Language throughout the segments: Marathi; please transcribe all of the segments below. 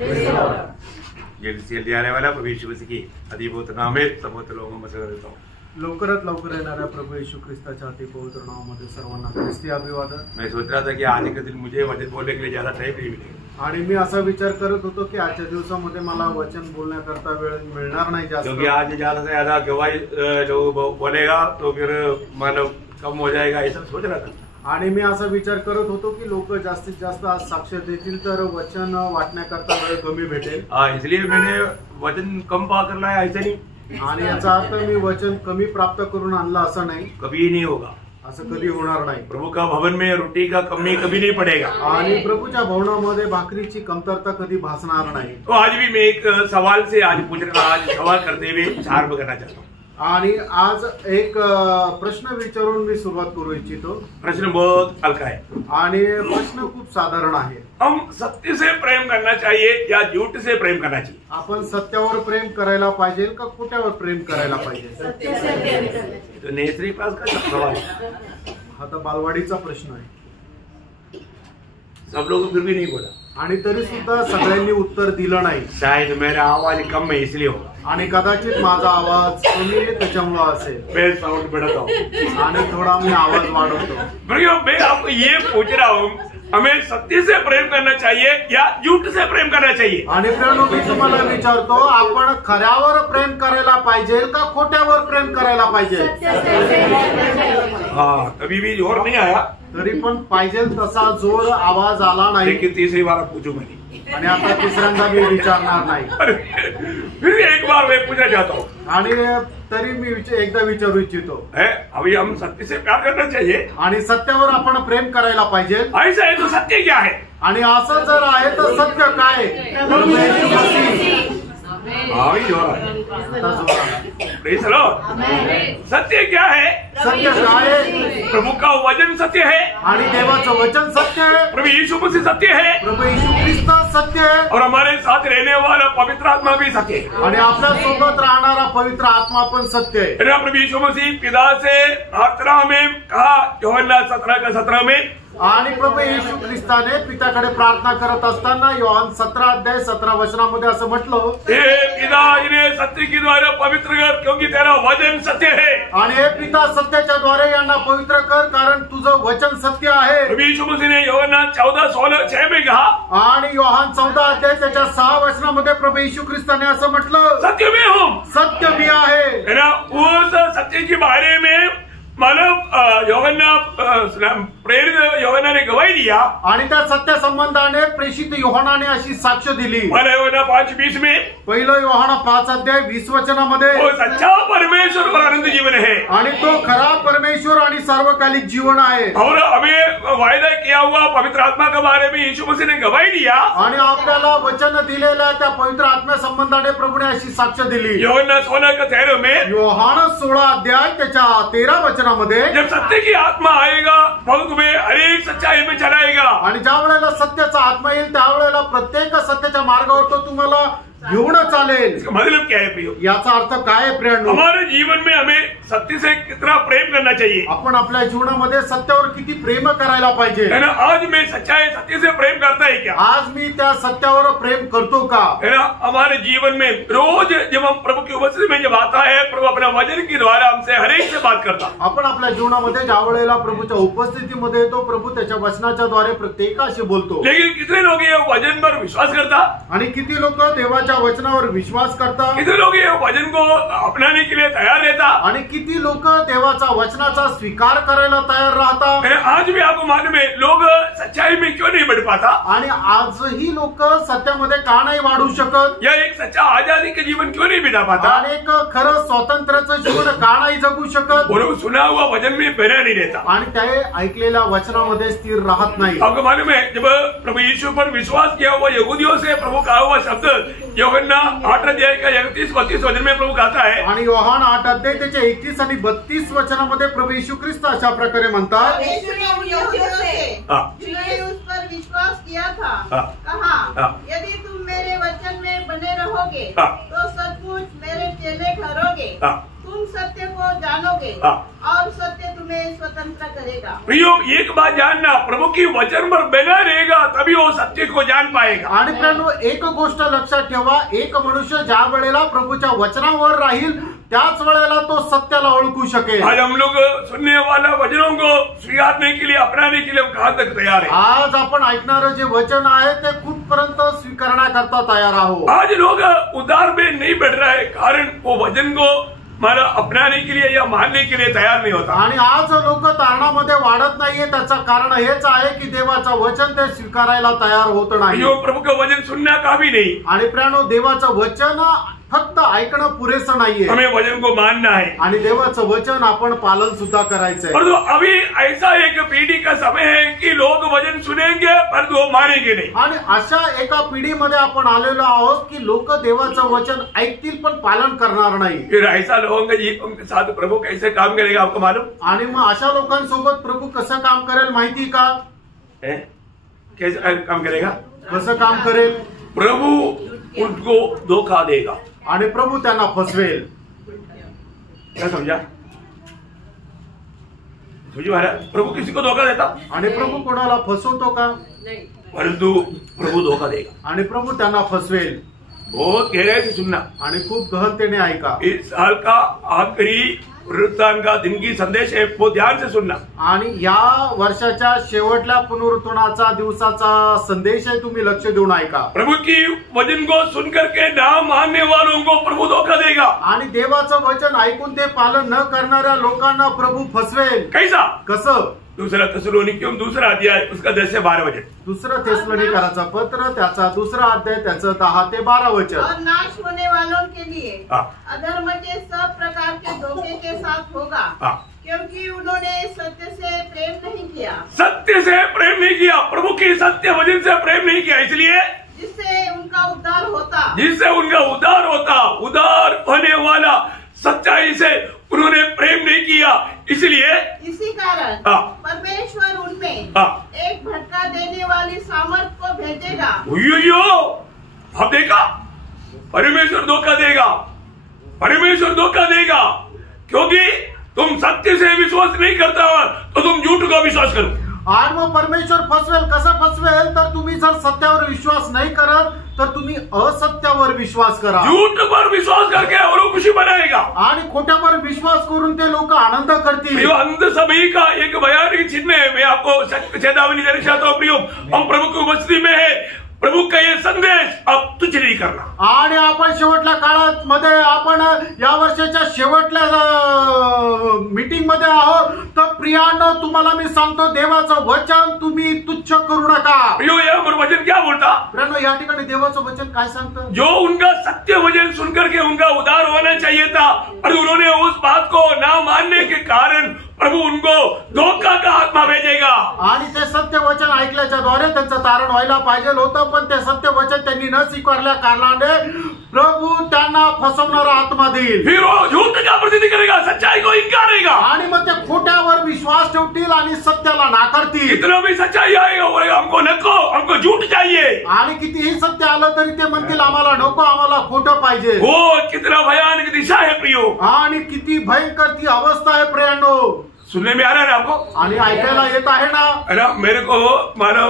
ये सील आने वाला प्रभु यीशु मसीह की अधिभूत नाम है समस्त लोगों में से देता हूँ। लवकरात लवकर येणाऱ्या प्रभू येशू ख्रिस्ताच्या अति पवित्र नावामध्ये सर्वांना ख्रिस्ती अभिवादन। मैं सोच रहा था कि आज के दिन मुझे वचन बोलने के लिए ज्यादा टाइम नहीं मिलेगा, आणि मी असा विचार करत होतो की आजच्या दिवसामध्ये मला वचन बोलण्याकरता वेळ मिळणार नाही जास्त, क्योंकि आज ज्यादा से ज्यादा गवाही लोग बोलेगा तो फिर मतलब कम हो जाएगा, ऐसा सोच रहा था। आणि मी असा विचार करत होतो की लोक जास्तीत जास्त आज साक्ष देतील तर वचन वाटण्याकरता वेळ कमी भेटेल। इसलिए मैंने वचन कम पा कर लाया, ऐसा नहीं। आणि याचा अर्थ मी वचन कमी प्राप्त करून आणलं असं नाही, कभी नहीं होगा, असं कधी होणार नाही। प्रभु का भवन में रोटी का कमी कभी नहीं पड़ेगा, आणि प्रभूच्या भवनामध्ये भाकरीची कमतरता कधी भासणार नाही। तो आज भी मैं एक सवाल से आज पूछ रहा, आज सवाल करते हुए आरंभ करना चाहता हूँ। आणि आज एक प्रश्न विचारून मी सुरुवात करू इच्छितो। प्रश्न बहुत हल्का है आणि प्रश्न खूप साधारण आहे। हम सत्य से प्रेम करना चाहिए या झूठ से प्रेम करना चाहिए? आपण सत्यावर प्रेम करायला पाहिजे का खोट्यावर प्रेम करायला पाहिजे? तो नेसरी क्लास का सवाल है, हा तर बालवाडीचा प्रश्न आहे। सब लोग फिर भी नहीं बोला, आणि तरी सुद्धा सगळ्यांनी उत्तर दिलं नाही। शायद मेरा आवाज कम है इसलिए होगा, आणि कदाचित माझा आवाज कमी आहे त्याच्यामुळे असेल, मैं साउंड बढ़ाता हूँ आणि थोडा मी आवाज वाढवतो। मैं आपको ये पूछ रहा हूँ, हमें सत्य से प्रेम करना चाहिए या झूठ से प्रेम करना चाहिए? आणि प्रेरणू मी तुम्हाला विचारतो, आपण खऱ्यावर प्रेम करायला पाहिजे का खोट्यावर प्रेम करायला पाहिजे? हाँ, कभी भी जोर नहीं आया, तरी पण पाहिजे तसा जोर आवाज आला नाही। लेकिन तीसरी बार पूछू मैंने, आणि आता तिसऱ्यांदा मी विचारणार नाही। फिर एक बार मैं पूछना चाहता हूँ, आणि तरी मी एकदा विचारू इच्छितो, अभी हम सत्य से प्यार करना चाहिए आणि सत्यावर आपण प्रेम करायला पाहिजे। ऐसा है तो सत्य क्या है? आणि असं जर आहे तर सत्य काय? सत्य क्या है? सत्य काय? प्रभु का वचन सत्य है, आणि देवाचं वचन सत्य आहे, प्रभु यीशु मसीह सत्य है, प्रभू येशू ख्रिस्त सत्य आहे, और हमारे साथ रहने वाला पवित्र आत्मा भी सत्य है, आणि आपल्या सोबत राहणारा पवित्र आत्मा पण सत्य आहे। प्रभु यीशु मसीह पिता से प्रार्थना में कहा, यूहन्ना 17:17 में, आणि प्रभू येशू ख्रिस्ताने पित्याकडे प्रार्थना करत असताना योहान 17:17 असं म्हटलं, हे पिता इन्हें सत्य के द्वारा पवित्र कर, क्योंकि तेरा वचन सत्य है। आणि हे पिता सत्याच्या द्वारे यांना पवित्र कर, कारण तुझं वचन सत्य आहे। प्रभु यीशु मसीह ने यूहन्ना 14:6 में कहा, आणि योहान 14 त्याच्या 6 प्रभू येशू ख्रिस्ताने असं म्हटलं, सत्य में हूँ, सत्य मी आहे। उस सत्य के बारे में मतलब यूहन्ना प्रेरित यूहन्ना ने गवाही दिया, आणि त्या सत्य संबंधाने प्रेषित योहानाने अशी साक्ष दिली। यूहन्ना 5:20 में, पहिलं योहाना 5:20 वो सच्चा परमेश्वर और आनंद जीवन है, आणि तो खरा परमेश्वर आणि सार्वकालिक जीवन आहे। और हमें वायदा किया हुआ पवित्र आत्मा के बारे में यीशु मसीह ने गवाही दिया, आणि आपल्याला वचन दिलेल्या त्या पवित्र आत्म्या संबंधाने प्रभूने अशी साक्ष दिली। यूहन्ना 16:13 में, योहान 16 त्याच्या 13 जब सत्य की आत्मा आएगा प्रभु तुम्हें हरेक सच्चाई में चलाएगा, आणि ज्या वेळेला सत्याचा आत्मा येईल त्यावेळेला प्रत्येक सत्याच्या मार्गावर तो तुम्हाला घेऊन चालेल। इसका मतलब क्या है प्रियो? याचा अर्थ काय आहे प्रियांनो? हमारे जीवन में हमें सत्य से कितना प्रेम करना चाहिए, आपण आपल्या जीवनामध्ये सत्यावर किती प्रेम करायला पाहिजे? है ना? आज मैं सच्चाई सत्य से प्रेम करता है क्या? आज मी त्या सत्यावर प्रेम करतो का? है ना? हमारे जीवन में रोज जब हम प्रभु की उपस्थिति में जब आता है, प्रभु अपना वचन के द्वारा हमसे हरेक से बात करता। आपण आपल्या जीवनामध्ये ज्या वेळेला प्रभूच्या उपस्थितीमध्ये येतो, प्रभू त्याच्या वचनाच्या द्वारे प्रत्येकाशी बोलतो। लेकिन कितने लोग ये वचन पर विश्वास करता? आणि किती लोक देवाच्या वचनावर विश्वास करतात? कितने लोग ये वचन को अपनाने के लिए तैयार रहता? आणि किती लोक देवाचा वचनाचा स्वीकार करायला तयार राहतात? आज भी आपको मालूम है लोग सच्चाई में क्यों नहीं बढ़ पाता? आणि आजही लोक सत्यामध्ये का नाही वाढू शकत? या एक सच्चा आजादी के जीवन क्यों नहीं बिता पाता? आणि एक खरं स्वातंत्र्याचं जीवन का नाही जगू शकत? वो लोग सुना हुआ वचन में बना नहीं रहता, आणि ते ऐकलेल्या वचनामध्ये स्थिर राहत नाही। आपको मालूम है जब प्रभु यीशु पर विश्वास किया हुआ यहूदियों से प्रभु कहा हुआ शब्द यूहन्ना 8:31-32 वचन में प्रभु कहता है, आणि योहान 8 त्याच्या 31 आणि 32 वचनामध्ये प्रभु येशू ख्रिस्त अशा प्रकारे म्हणतात, जिन्होंने उस पर विश्वास किया था, कहा यदि तुम मेरे वचन में बने रहोगे तो सचमुच मेरे चेले ठहरोगे, तुम तुम सत्य को जानोगे हाँ। और सत्य तुम्हें स्वतंत्र करेगा। प्रियो, एक बात जानना, प्रभु की वचन पर बना रहेगा तभी वो सत्य को जान पाएगा। आणि प्रियांनो, एक गोष्ट लक्षात ठेवा, एक मनुष्य ज्या वेळेला प्रभूच्या वचनावर राहील त्याच वेळेला तो सत्याला ओळखू शकेल। आज हम लोग सुनने वाला वचनों को स्वीकारने के लिए, अपनाने के लिए हम कहाँ तक तैयार है? आज आपण ऐकणारं जे वचन आहे ते कुठपर्यंत स्वीकारण्याकरता तयार आहोत? आज लोग उधार में नहीं बैठ रहा है, कारण वो वचन को माना अपनाने के लिए या मानने के लिए तैयार नहीं होता। आणि आज लोक तारणामध्ये वाढत नाहीये, त्याचं कारण हेच आहे की देवाचं वचन ते स्वीकारायला तयार होत नाही। जो प्रभु का वचन सुनना काफी नहीं, आणि प्रियांनो, देवाचं वचन फक्त ऐकणं पुरेसं नाहीये, हमें वचन को मानना है आणि देवाचं वचन आपण पालन सुद्धा करायचंय। परंतु अभी ऐसा एक पीढ़ी का समय है कि लोग वचन सुनेंगे परंतु वो मानेंगे नहीं। आणि अशा एका पिढीमध्ये आपण आलेलो आहोत की लोक देवाचं वचन ऐकतील पण पालन करणार नाही। फिर ऐसा लोगों के साथ प्रभु कैसे काम करेगा आपको मालूम? आणि मग अशा लोकांसोबत प्रभू कसं काम करेल माहिती का? कैसे काम करेगा? कसं काम करेल? प्रभु उनको धोखा देगा। आणि प्रभू त्यांना फसवेल। क्या समझा? समझो महाराज, प्रभु किसी को धोखा देता आणि प्रभू कोणाला फसवतो का? परंतु प्रभु धोखा देगा। आणि प्रभू त्यांना फसवेल। बहुत गहराई से सुनना। आणि खूप गहनतेने ऐका। इस साल का आखिरी पुनरुत्थान का दिन की संदेश है, वो ध्यान से सुनना। आणि या वर्षाच्या शेवटल्या पुनरुत्थानाचा दिवसाचा संदेश आहे, तुम्ही लक्ष देऊन ऐका। प्रभु की वचन को सुनकर के ना मानने वालों को प्रभु धोखा देगा। आणि देवाचं वचन ऐकून ते पालन न करणाऱ्या लोकांना प्रभू फसवेल। कैसा? कसं? दूसरा थिस्सलुनीकियों दूसरा अध्याय उसका 10 से 12 वचन। दुसरं थिस्सलुनीकराचं पत्र त्याचा दुसरा अध्याय त्याचं 10 ते 12 वचन। और नाश होने वालों के लिए हाँ। अधर्म के सब प्रकार के धोखे के साथ होगा, हाँ। क्योंकि उन्होंने सत्य से प्रेम नहीं किया। सत्य से प्रेम नहीं किया, प्रभु की सत्य वचन से प्रेम नहीं किया, इसलिए जिससे उनका उद्धार होता। जिससे उनका उद्धार होता, उद्धार होने वाला सच्चाई से उन्होंने प्रेम नहीं किया, इसलिए इसी कारण हाँ। परमेश्वर उनमें हाँ। एक भटका देने वाली सामर्थ को भेजेगा। अब देखा, परमेश्वर धोखा देगा, परमेश्वर धोखा देगा, क्योंकि तुम सत्य से विश्वास नहीं करता हो तो तुम झूठ का विश्वास करो। आणि मग परमेश्वर फसवेल। कसं फसवेल? तर तुम्ही जर सत्यावर विश्वास नाही करत तर तुम्ही असत्यावर विश्वास करा। झूठ पर विश्वास करके और खुशी बनाएगा, आणि खोट्यावर विश्वास करून ते लोक आनंद करतील। प्रियो, अंध सभी का एक भयानक चिन्ह है। मैं आपको चेतावनी देना चाहता हूँ प्रियो, हम प्रभु की उपस्थिति में है, प्रभु का ये संदेश अब तुझ नहीं करना। आणि आपण शेवटल्या काळात मध्ये आपण या वर्षाच्या शेवटल्या मीटिंग मध्ये आहोत, तर प्रियांनो तुम्हाला मी सांगतो, देवाचं वचन तुम्ही तुच्छ करू नका। प्रियो, यह वचन क्या बोलता? प्रियांनो, या ठिकाणी देवाचं वचन काय सांगतं? जो उनका सत्य वचन सुनकर के उनका उद्धार होना चाहिए था, पर उन्होंने उस बात को ना मानने के कारण प्रभु उनको धोखा का आत्मा भेजेगा। आणि ते सत्य वचन ऐकल्याच्या द्वारे त्यांचं तारण व्हायला पाहिजे होतं, पण ते सत्य वचन त्यांनी न स्वीकारल्या कारणाने प्रभु त्यांना फसवणारा आत्मा देईल। फिर वो झूठ का प्रसिद्ध करेगा, सच्चाई को इनकारेगा, आणि मग ते खोट्यावर विश्वास ठेवतील आणि सत्याला नाकारतील। इतना भी सच्चाई आएगा बोलेगा हमको नको, हमको झूठ चाहिए। आणि कितीही सत्य आलं तरी ते म्हणतील आम्हाला नको, आम्हाला खोटं पाहिजे। वो कितना भयानक दिशा है प्रियो, आणि किती भयंकर ती अवस्था आहे प्रियांनो। सुनने में आ रहा है ना आपको? आणि ऐकायला येत आहे ना? है ना? मेरे को मानो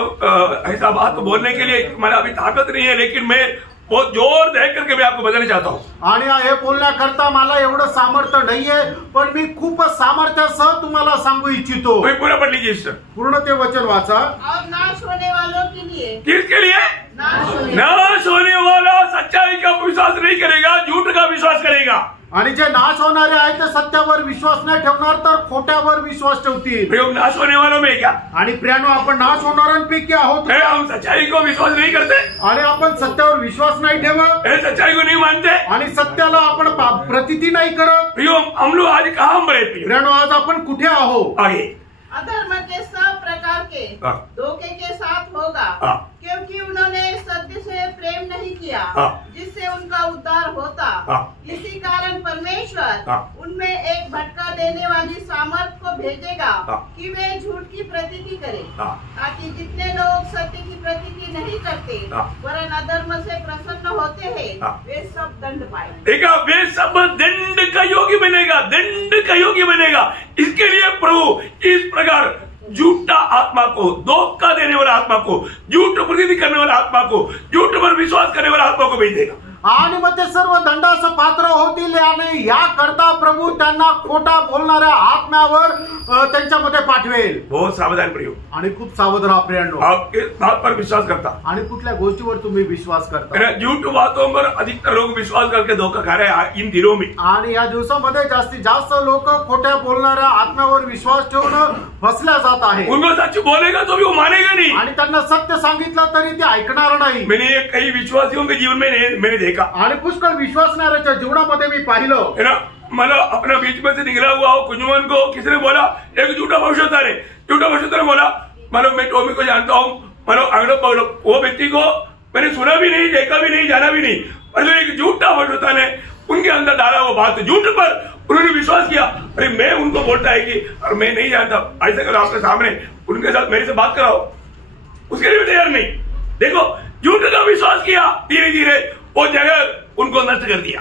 ऐसा बात बोलने के लिए मेरा अभी ताकत नहीं है, लेकिन मैं बहुत जोर देख करके मैं आपको बताना चाहता हूँ। आणि हे बोलण्याकरता मला एवढं सामर्थ्य नाहीये, पण मी खूप सामर्थ्यासह तुम्हाला सांगू इच्छितो। भाई पूरा पढ़ लीजिए सर, पूर्ण ते वचन वाचा। और नाश होने वालों के लिए। किसके लिए? नाश होने वाला सच्चाई का विश्वास नहीं करेगा, झूठ का विश्वास करेगा। आणि जे नाश होणारे आहेत ते सत्यावर विश्वास नाही ठेवणार तर खोट्यावर विश्वास ठेवतील। प्रयोग नाश होने वालों में क्या? आणि प्रियांनो, आपण नाश होणाऱ्यांपैकी आहोत। हम सच्चाई को विश्वास नहीं करते, आणि आपण सत्यावर विश्वास नाही ठेवत, सच्चाई को नहीं मानते, आणि सत्याला आपण प्रतिती नाही करत। प्रयोग हम लोग आज कहाँ मरे? प्रियांनो, आज आपण कुठे आहोत? आगे अधर्म के सब प्रकार के धोखे के साथ होगा, क्योंकि उन्होंने सत्य से प्रेम नहीं किया, जिससे उनका उद्धार होता। इसी कारण परमेश्वर हाँ। उनमें एक भटका देने वाली सामर्थ को भेजेगा हाँ। कि वे झूठ की प्रतीति करें, हाँ। ताकि जितने लोग सत्य की प्रतीति नहीं करते हाँ। वरन अधर्म से प्रसन्न होते हैं, हाँ। वे सब दंड पाए। देखा, वे सब दंड का योगी बनेगा, दंड का योगी बनेगा। इसके लिए प्रभु इस प्रकार झूठा आत्मा को, धोखा देने वाला आत्मा को, झूठ प्रतीति करने वाला आत्मा को, झूठ पर विश्वास करने वाला आत्मा को भेज देगा। आणि मग ते सर्व दंडास पात्र होतील आणि या करता प्रभू त्यांना खोटा बोलणाऱ्या आत्म्यावर त्यांच्यामध्ये पाठवेल. बहुत सावधान प्रियो, आणि खूप सावध राहा प्रियांनो. आप किस बात पर विश्वास करता? आणि कुठल्या गोष्टीवर तुम्ही विश्वास करता? झूठ बातों पर अधिकतर लोग विश्वास करके धोखा खा रहे हैं इन दिनों में. आणि या दिवसामध्ये जास्तीत जास्त लोक खोट्या बोलणाऱ्या आत्म्यावर विश्वास ठेवून फसल्या जात आहे. उनको सच बोलेगा तो भी वो मानेगा नहीं. आणि त्यांना सत्य सांगितलं तरी ते ऐकणार नाही. मैंने कई विश्वासियों के जीवन में मैंने देखा, आणि पुष्कळ विश्वासणाऱ्याच्या जीवनामध्ये मी पाहिलं, है ना, मतलब अपना बीच में से निकला हुआ हो कुंजवन को किसी ने बोला, एक झूठा भविष्यवाणी बोला, मतलब मैं टॉमी को जानता हूँ, मतलब वो व्यक्ति को मैंने सुना भी नहीं, देखा भी नहीं, जाना भी नहीं, मतलब एक झूठा भविष्यवाणी ने उनके अंदर डाला वो बात, झूठ पर उन्होंने विश्वास किया. अरे मैं उनको बोलता है कि और मैं नहीं जानता, ऐसा करो आपके सामने उनके साथ मेरे से बात कराओ, उसके लिए भी तैयार नहीं. देखो, झूठ का विश्वास किया, धीरे धीरे वो जगह उनको नष्ट कर दिया.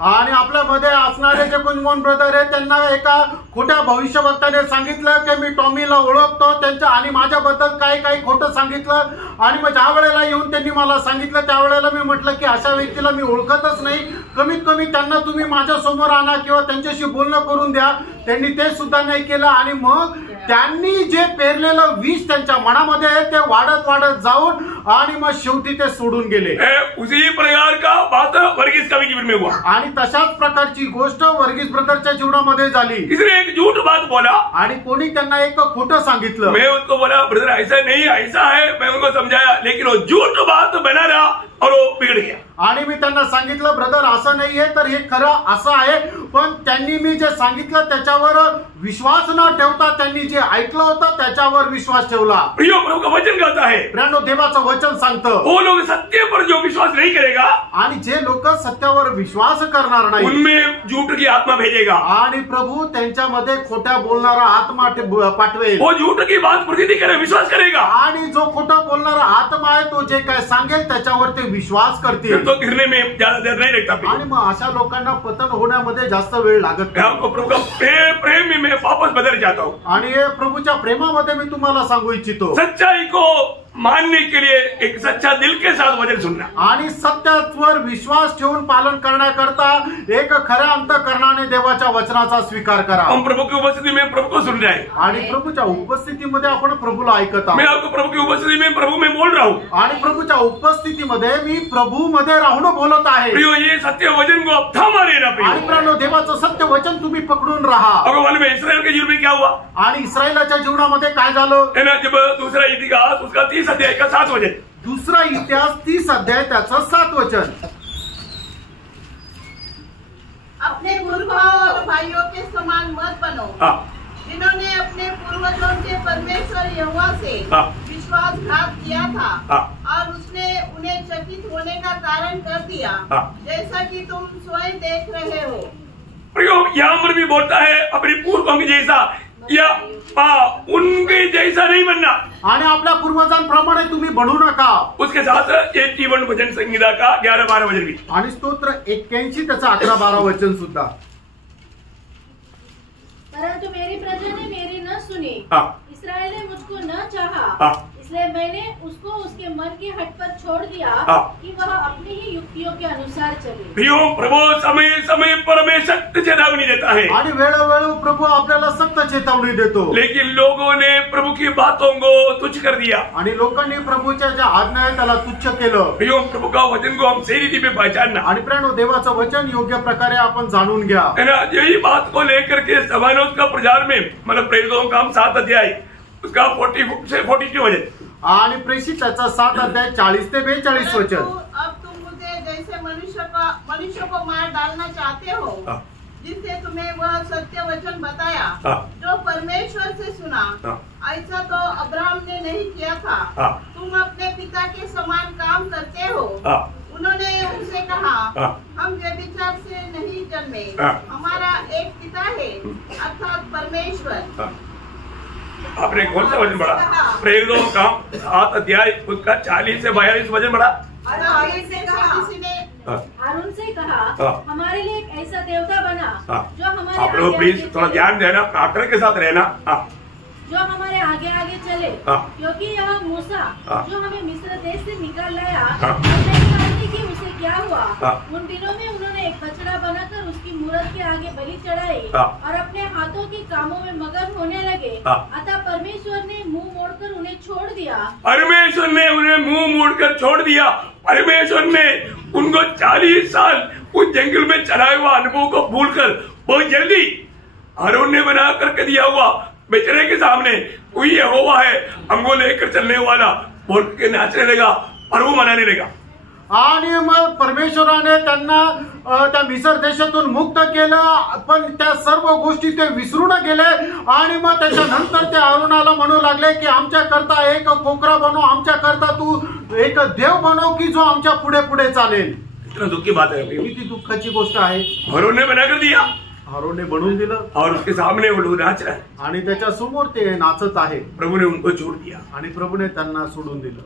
आणि आपल्यामध्ये असणारे जे कुंजमोहन ब्रदर आहे त्यांना एका खोट्या भविष्यवक्त्याने सांगितलं की मी टॉमीला ओळखतो, त्यांच्या आणि माझ्याबद्दल काही खोटं सांगितलं. आणि मग ज्या वेळेला येऊन त्यांनी मला सांगितलं त्यावेळेला मी म्हटलं की अशा व्यक्तीला मी ओळखतच नाही, कमीत कमी त्यांना तुम्ही माझ्या समोर आणा किंवा त्यांच्याशी बोलणं करून द्या. त्यांनी ते सुद्धा नाही केलं. आणि मग त्यांनी जे पेरलेलं विष त्यांच्या मनामध्ये आहे ते वाढत वाढत जाऊन आणि मग शेवटी ते सोडून गेले. उसी प्रकार का बात वर्गीस का भी जीवन में हुआ. आणि तशाच प्रकारची गोष्ट वर्गीस ब्रदरच्या जीवनामध्ये झाली. इसने एक झूठ बात बोला आणि कोणी त्यांना एक खोटं सांगितलं. मैं उनको बोला ब्रदर ऐसा नहीं ऐसा है, मैं उनको समझाया, लेकिन वो झूठ बात बना रहा और वो बिगड़ गया. आणि मी त्यांना सांगितलं ब्रदर असं नाहीये तर हे खरं असं आहे, पण त्यांनी मी जे सांगितलं त्याच्यावर विश्वास न ठेवता त्यांनी जे ऐकलं होतं त्याच्यावर विश्वास ठेवला. प्रियो, प्रभु का वचन कहता है, प्रियांनो, देवाचं वचन सांगतं, वो लोग सत्य पर जो विश्वास नहीं करेगा, आणि जे लोक सत्यावर विश्वास करणार नाही उनमें झूठ की आत्मा भेजेगा. आणि प्रभू त्यांच्यामध्ये खोट्या बोलणारा आत्मा पाठवेल. वो झूठ की बात प्रतीति करे, विश्वास करेगा, आणि जो खोटा बोलणारा आत्मा आहे तो जे काय सांगेल त्याच्यावर ते विश्वास करतील. तो गिरने में ज्यादा देर नहीं लगता. आणि मग अशा लोकांना पतन होण्यामध्ये जास्त वेळ लागत नाही. आपको प्रभु का प्रेम में मैं वापस बदल जाता हूँ. आणि हे प्रभूच्या प्रेमामध्ये मी तुम्हाला सांगू इच्छितो, सच्चाई को मानने के लिए एक सच्चा दिल के साथ वचन सुनना. आणि सत्यावर विश्वास ठेवून पालन करण्याकरता एक खऱ्या अंतःकरणाने देवाच्या वचनाचा स्वीकार करा. हम प्रभु की उपस्थिति में प्रभु को सुन रहे हैं. आणि प्रभूच्या उपस्थितीमध्ये आपण प्रभूला ऐकत मैं आहोत. आपको प्रभु की उपस्थिति में प्रभु में बोल रहा हूँ. आणि प्रभूच्या उपस्थितीमध्ये मी प्रभू मध्ये राहून बोलत आहे. प्रियो, ये सत्य वचन को अब थामा लेना. आणि प्रियांनो, देवाचं सत्य वचन तुम्ही पकडून राहा. आपको मालूम है इस्राएल के जीवन में क्या हुआ? आणि इस्रायलाच्या जीवनामध्ये काय झालं? है ना, जब दूसरा इतिहास उसका 30 अध्याय का 7 वचन. दुसरा इतिहास 30 अध्याय त्याचं 7 वचन. अपने मूर्खों और भाइयों के समान मत बनो, जिन्होंने अपने पूर्वजों के परमेश्वर यहोवा से विश्वासघात किया था और उसने उन्हें चकित होने का कारण कर दिया, जैसा कि तुम स्वयं देख रहे हो. प्रयोग यहाँ पर भी बोलता है अपनी पूर्वों के जैसा या उनके जैसा नहीं बनना. आणि आपल्या पूर्वजांप्रमाणे तुम्ही बनू नका. उसके साथ 81 वचन संहिता का 11-12 वचन भी. आणि स्तोत्र 81 त्याचा 11-12 वचन सुद्धा. परंतु मेरी प्रजा ने मेरी न सुनी, इस्राएल ने मुझको न चाहा, इसलिए मैंने उसको उसके मन की हट पर छोड़ दिया कि वह अपनी ही युक्तियों के अनुसार चले. प्रियो, प्रभु समय समय पर हमें सख्त चेतावनी देता है. आणि वेळोवेळी प्रभू आपल्याला सक्त चेतावणी देतो. लेकिन लोगों ने प्रभु की बातों को तुच्छ कर दिया. आणि लोकांनी प्रभूच्या ज्या आज्ञा आहेत त्याला तुच्छ केलं. प्रियो, प्रभु का वचन को हम सही रीति में पहचानना. आणि प्रियांनो, देवाचं वचन योग्य प्रकारे आपण जाणून घ्या. है ना, यही बात को लेकर के समानों का प्रचार में मतलब प्रेरितों का हम 7 अध्याय उसका 40 से 42 वचन. आणि प्रेषित त्याचा 7 अध्याय 40 ते 42 वचन. अब तुम मुझे जैसे मनुष्य को मार डालना चाहते हो, जिससे तुम्हें वह सत्य वचन बताया जो परमेश्वर से सुना, ऐसा तो अब्राहम ने नहीं किया था. तुम अपने पिता के समान काम करते हो. उन्होंने उनसे कहा, हम व्यभिचार से नहीं में हमारा एक पिता है, अर्थात परमेश्वर। आपने कौन सा वचन पढ़ा? प्रेरितों का 7 अध्याय उसका 40 से 42 वचन पढ़ा। और उनसे कहा हमारे लिए एक ऐसा देवता बना जो हमारे आप लोग प्लीज थोड़ा ध्यान देना, प्रार्थना के साथ रहना, जो हमारे आगे आगे चले, क्योंकि यह मूसा जो हमें मिस्र देश से निकाल लाया, कि उसे क्या हुआ। उन दिनों में उन्होंने एक बछड़ा बनाकर उसकी मूरत के आगे बलि चढ़ाई और अपने हाथों के कामों में मगन होने लगे। अतः परमेश्वर ने मुंह मोड़कर उन्हें छोड़ दिया। परमेश्वर ने उन्हें मुंह मोड़कर छोड़ दिया। परमेश्वर ने उनको 40 साल उस जंगल में चलाए हुआ अनुभव को भूलकर बहुत जल्दी हारून ने बना करके दिया हुआ बेचारे के सामने कोई यहोवा है हमको लेकर चलने वाला बोल के नाचने लगा और वो मनाने लगा। आणि मग परमेश्वराने त्यांना त्या मिसर देशातून मुक्त केलं, पण त्या सर्व गोष्टी ते विसरून गेले आणि मग त्याच्यानंतर ते अरुणाला म्हणू लागले की आमच्या करता एक कोकरा बनव, आमच्या करता तू एक देव बनव की जो आमच्या पुढे पुढे चालेल। इतना दुख की बात है, किती दुःखाची गोष्ट आहे। हारून ने बना कर दिया, हारून ने बनवून दिलं और उसके सामने वो लोग नाच रहे हैं आणि त्याच्या समोर ते नाचत आहे। प्रभु ने उनको छोड़ दिया आणि प्रभूने त्यांना सोडून दिलं।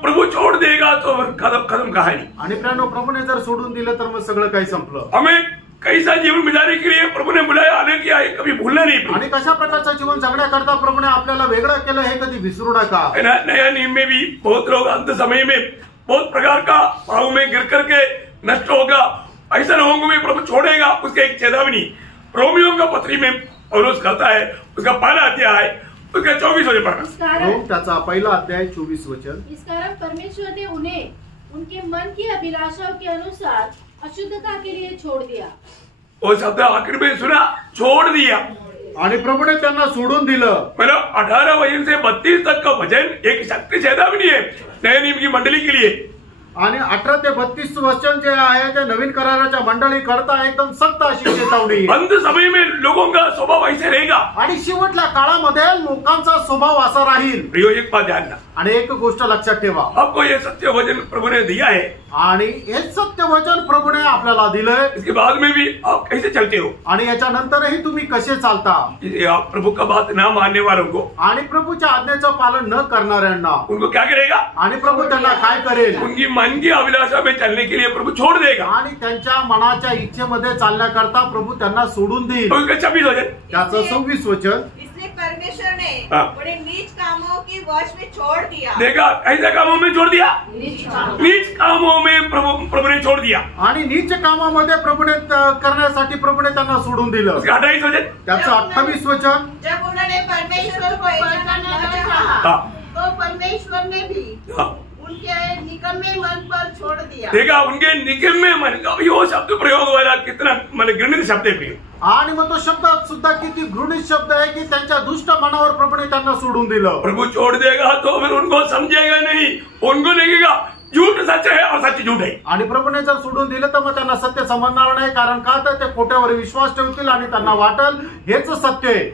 प्रभु छोड़ देगा तो खत्म कहानी। आणि प्रियानो, प्रभूने जर सोडून दिलं तर मग सगळं काही संपलं। हमें कैसा जीवन बिताने के लिए प्रभु ने बुलाया, आने की आए कभी भूलना नहीं। आणि कशा प्रकारचं जीवन जगण्याकरता प्रभूने आपल्याला वेगळं केलं हे कधी विसरू नका। नया नियम में भी बहुत लोग अंत समय में बहुत प्रकार का पाव में गिर करके नष्ट होगा, ऐसा लोगों में प्रभु छोड़ेगा। उसके एक चेतावनी रोमियो का पत्री में पौलुस कहता है, उसका पहला अध्याय उसका 24 वचन पढ़ना। रोम त्याचा पहिला अध्याय 24 वचन। इस कारण परमेश्वर ने उन्हें उनके मन की अभिलाषाओं के अनुसार अशुद्धता के लिए छोड़ दिया। वो शब्द आखिर में सुना, छोड़ दिया। आणि प्रभूने त्यांना सोडून दिलं। मतलब 18 वचन से 32 तक का वचन एक शक्ति चेतावनी है नए नियम की मंडली के लिए। आणि 18 ते 32 वचन जे आहे ते नवीन कराराच्या मंडळी करता एकदम सक्त अशी चेतावणी। अंत समय में लोगों का स्वभाव ऐसे रहेगा आणि शेवटल्या काळामध्ये लोकांचा स्वभाव असा राहील। प्रियो, एक बात जानना, आणि एक गोष्ट लक्षात ठेवा, आपको ये सत्य वचन प्रभु ने दिया है आणि हे सत्य वचन प्रभूने आपल्याला दिलंय। इसके बाद में भी आप कैसे चलते हो आणि याच्यानंतरही तुम्ही कसे चालता। आप प्रभु का बात ना मानने वालों को, आणि प्रभूच्या आज्ञेचं पालन न करणाऱ्यांना उनको क्या करेगा? आणि प्रभू त्यांना काय करेल? उनकी मन की अभिलाषा में चलने के लिए प्रभु छोड़ देगा आणि त्यांच्या मनाच्या इच्छेमध्ये चालण्याकरता प्रभु त्यांना सोडून देईल। उसका 26 वचन, त्याचं 26 वचन। इसलिए परमेश्वर ने बड़े नीच कामों की वश में छोड़ दिया। देखा, ऐसे कामों में छोड़ दिया, नीच कामों में प्रभु ने छोड़ दिया। आणि नीच कामामध्ये प्रभूने करण्यासाठी प्रभूने त्यांना सोडून दिलं। उसका 28 वचन, त्याचं 28 वचन। जब उन्होंने परमेश्वर को पहचानना न चाहा, तो परमेश्वर ने भी उनके निकम्मे मन पर छोड़ दिया। देखा, उनके निकम्मे मन का यो शब्द प्रयोग वाला कितना मन घृणित शब्द है प्रिय। आणि मग तो शब्द सुद्धा किती घृणित शब्द आहे की त्यांच्या दुष्ट मनावर प्रभूने त्यांना सोडून दिलं। प्रभु छोड़ देगा तो फिर उनको समझेगा नहीं, उनको लगेगा झूठ सच है और सच झूठ है। आणि प्रभूने जर सोडून दिलं तर मग त्यांना सत्य समजणार नाही, कारण का तर ते खोट्यावर विश्वास ठेवतील आणि त्यांना वाटल हेच सत्य आहे।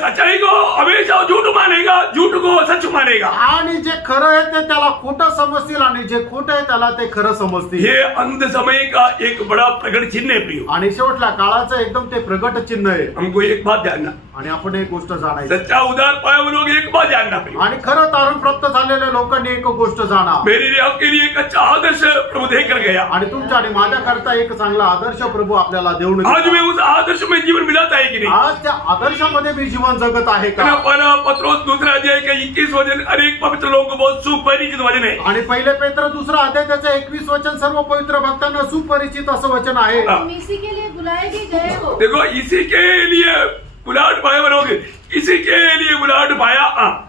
सच्चाई को हमेशा झूठ मानेगा, झूठ को सच मानेगा। आणि जे खरं आहे ते त्याला खोटं समजतील आणि जे खोटं आहे त्याला ते खरं समजतील। ये अंत समय का एक बड़ा प्रकट चिन्ह है प्रियो। आणि शेवटल्या काळाचं एकदम ते प्रगट चिन्ह आहे। हमको एक बात जानना, आणि आपण एक गोष्ट जाणायची, सच्चा उद्धार पाए हुए लोग एक बात जानना प्रियो। आणि खरं तारण प्राप्त झालेल्या लोकांनी एक गोष्ट जाणा, मेरे लिए आपके लिए एक अच्छा आदर्श प्रभु देकर गया। आणि तुमच्या आणि माझ्याकरता एक चांगला आदर्श प्रभु आपल्याला देऊन आज मैं उस आदर्श में जीवन मिलाता है कि नहीं? आज त्या आदर्शामध्ये मी जीवन जगत आहे का? पहला पत्रोस दूसरा अध्याय का 21 वचन अनेक पवित्र लोगों को बहुत सुपरिचित वचन है। आणि पहिले पेत्र दुसरा अध्याय त्याचं 21 वचन सर्व पवित्र भक्तांना सुपरिचित असं वचन आहे। तुम इसी के लिए बुलाए भी गए हो। देखो, इसी के लिए बुलाहट पाए बनोगे, इसी के लिए बुलाहट पाया।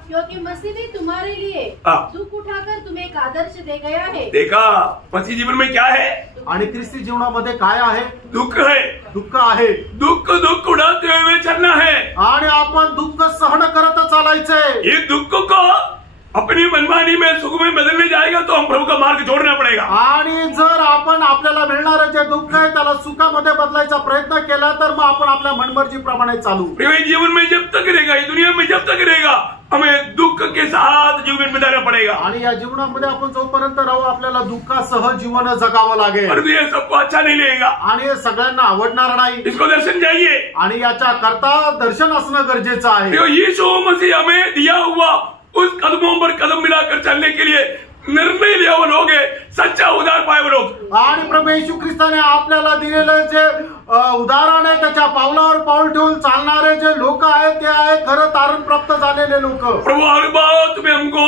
क्योंकि मसीह ने तुम्हारे लिए दुख उठाकर तुम्हें एक आदर्श दे गया है। देखा, मसीह जीवन में क्या है? आणि ख्रिस्ती जीवनामध्ये काय आहे? दुःख है, दुःख आहे। दुःख उड़ाते हुए चलना है आणि आपण दुःख सहन करत चालायचंय। ये दुःख को अपनी मनमानी में सुख में बदलने जाएगा तो हम प्रभु का मार्ग छोड़ना पड़ेगा। आणि जर आपण आपल्याला मिळणारं जे दुःख आहे त्याला सुखामध्ये बदलायचा प्रयत्न केला तर मग आपण आपल्या मनमर्जीप्रमाणे चालू. जीवन में जब तक रहेगा, इस दुनिया में जब तक रहेगा, हमें दुख के साथ जीवन बिताना पड़ेगा. आणि या जीवनामध्ये आपण जोपर्यंत राहू आपल्याला दुःखासह जीवन जगावं लागेल. और ये सबको अच्छा नहीं लगेगा आणि हे सगळ्यांना आवडणार नाही. इसको दर्शन चाहिए आणि याच्या करता दर्शन असणं गरजेचं आहे. यीशु मसीह हमें दिया हुआ उस कदमों पर कदम मिलाकर चलने के लिए निर्णय लिया हुए लोग है, सच्चा उद्धार पाए हुए लोग. आणि प्रभू येशू ख्रिस्ताने आपल्याला दिलेलं जे उदाहरण आहे त्याच्या पावलावर पाऊल ठेवून चालणारे जे लोक आहेत ते आहे खरं तारण प्राप्त झालेले लोक. प्रभु हर बात में हमको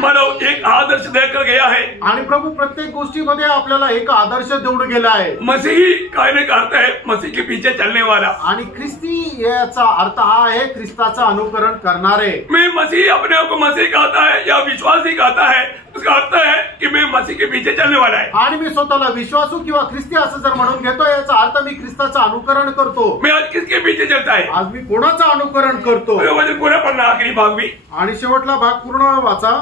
मानो एक आदर्श देकर गया है. आणि प्रभू प्रत्येक गोष्टीमध्ये आपल्याला एक आदर्श देऊन गेला आहे. मसीही कहने का अर्थ है मसीह के पीछे चलने वाला. आणि ख्रिस्ती याचा अर्थ हा आहे ख्रिस्ताचं अनुकरण करणारे. मैं मसीह अपने आप को मसीह कहता है या विश्वासी कहता है, उसका अर्थ है कि मैं मसीह के पीछे चलने वाला है. आणि मी स्वतःला विश्वासू किंवा ख्रिस्ती असं जर म्हणून घेतो याचा अर्थ मी ख्रिस्ताचं अनुकरण करतो. मैं आज किसके पीछे चलता है? आज मी कोणाचं अनुकरण करतो? वचन पूरा पढ़ना आखिरी भाग भी. आणि शेवटला भाग पूर्ण वाचा.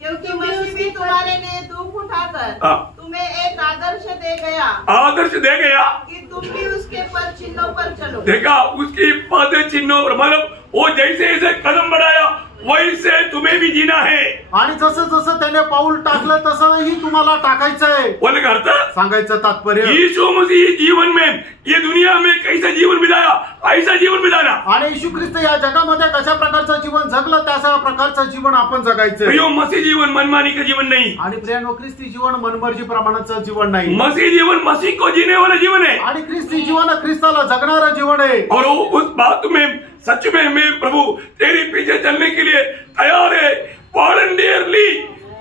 क्योंकि मसीह भी तुम्हारे लिए दुख उठाकर तुम्हें एक आदर्श दे गया. आदर्श दे गया कि तुम भी उसके पद चिन्हों पर चलो. देखा उसकी पद चिन्हों पर, मतलब वो जैसे जैसे कदम बढ़ाया वैसे तुम्हें भी जीना है. आणि जसं जसं त्याने पाऊल टाकलं तसंही तुम्हाला टाकायचंय. बोले का अर्थ? सांगायचं तात्पर्य यीशु मसीह जीवन में ये दुनिया में कैसा जीवन बिताया ऐसा जीवन बिताना. आणि येशू ख्रिस्त या जगामध्ये कशा प्रकारचं जीवन जगलं त्या प्रकारचं जीवन आपण जगायचं. प्रियो मसीह जीवन मनमानी का जीवन नहीं. आणि प्रियानो ख्रिस्ती जीवन मनमर्जी प्रमाणाचं जीवन नाही. मसीह जीवन मसीह को जीने वाला जीवन है. आणि ख्रिस्ती जीवन ख्रिस्ताला जगणारं जीवन आहे. और उस बात में सच में मैं प्रभु तेरे पीछे चलने के लिए तैयार है. वॉलंटियरली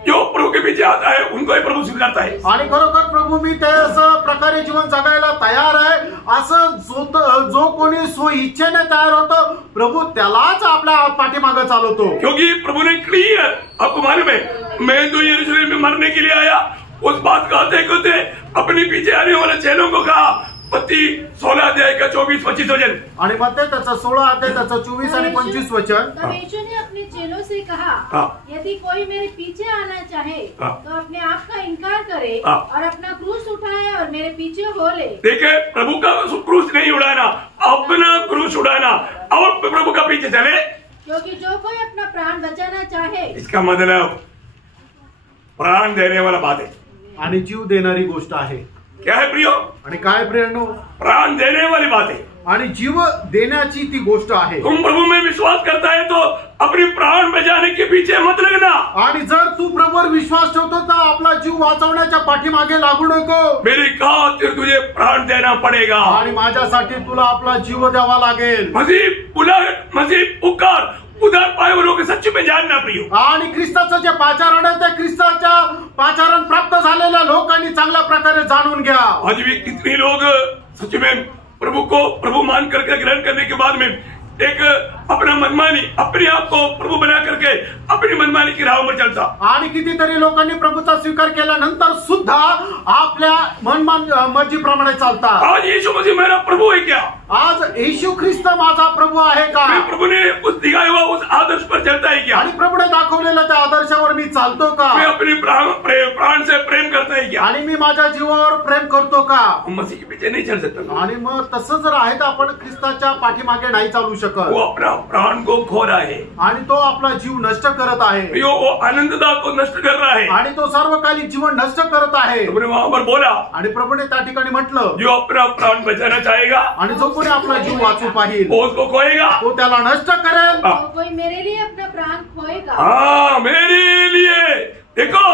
जो प्रभु के पीछे आता है उनको ही प्रभु स्वीकारता है. आणि खरोखर प्रभू मी त्याच प्रकारे जीवन जगायला तयार आहे असं जो कोणी स्व इच्छेने तयार होतो प्रभू त्यालाच आपल्या पाठीमागे चालवतो. क्योंकि प्रभु ने क्लियर आपको मालूम है मैं तो यरूशलेम में मरने के लिए आया. उस बात कहते कहते अपने पीछे आने वाले चेलों को कहा. मत्ती 16 अध्याय का 24-25 वचन. आणि मत्ती त्याचा 16 अध्याय त्याचा 24 आणि 25 वचन. तब यीशु ने अपने चेलों से कहा, यदि कोई मेरे पीछे आना चाहे तो अपने आप का इनकार करे और अपना क्रूस उठाए और मेरे पीछे हो ले. देखिए प्रभु का क्रूस नहीं उड़ाना, अपना क्रूस उड़ाना और प्रभु का पीछे चले. क्योंकि जो कोई अपना प्राण बचाना चाहे, इसका मतलब प्राण देने वाला बात है. आणि जीव देणारी गोष्ट आहे. क्या है प्रियो? आणि काय प्रियानो? प्राण देने वाली बात है. आणि जीव देण्याची ती गोष्ट आहे. तुम प्रभु में विश्वास करता है तो अपनी प्राण बचाने के पीछे मत लगना. आणि जर तू प्रभुवर विश्वास ठेवतो तर आपला जीव वाचवण्याच्या पाठीमागे लागू नको. मेरी खातिर तुझे प्राण देना पडेगा. आणि माझ्यासाठी तुला आपला जीव द्यावा लागेल. मसीह उलट मसीह पुकार उधार पाए लोग सच्ची में जानना प्रियो. आणि ख्रिस्ताचं जे पाचारण आहे ते ख्रिस्ताच्या पाचारण प्राप्त झालेल्या लोकांनी चांगल्या प्रकारे जाणून घ्या. आज भी कितने लोग सच में प्रभु को प्रभु मान करके ग्रहण करने के बाद में एक अपना मनमानी अपने आप को प्रभु बना करके अपनी मनमानी की राह पर चलता. आणि कितीतरी लोकांनी प्रभूचा स्वीकार केल्यानंतर सुद्धा आपल्या मर्जीप्रमाणे चालता. आज यीशु मसीह मेरा प्रभु है क्या? आज येशू ख्रिस्त माझा प्रभू आहे का? प्रभु ने उस दिखाया हुआ उस आदर्श पर चलता है क्या? आणि प्रभूने दाखवलेल्या त्या आदर्शावर मी चालतो का? मैं अपने प्राण से प्रेम करता है क्या? आणि मी माझ्या जीवावर प्रेम करतो का? मसीह के पीछे नहीं चल सकता. आणि मग तसं जर आहे तर आपण ख्रिस्ताच्या पाठीमागे नाही चालू शकत. वो अपना प्राण को खो रहा है आणि तो आपला जीव नष्ट करत आहे. वो आनंददा को नष्ट कर रहा है आणि तो सर्वकालिक जीवन नष्ट करत आहे. प्रभु ने वहां पर बोला. आणि प्रभूने त्या ठिकाणी म्हटलं जो अपना प्राण बचाना चाहेगा आणि जो कोणी आपला जीव वाचू पाहिल वो उसको खोएगा. तो त्याला नष्ट करेल. कोई मेरे लिए अपना प्राण खोएगा. हाँ मेरे लिए. देखो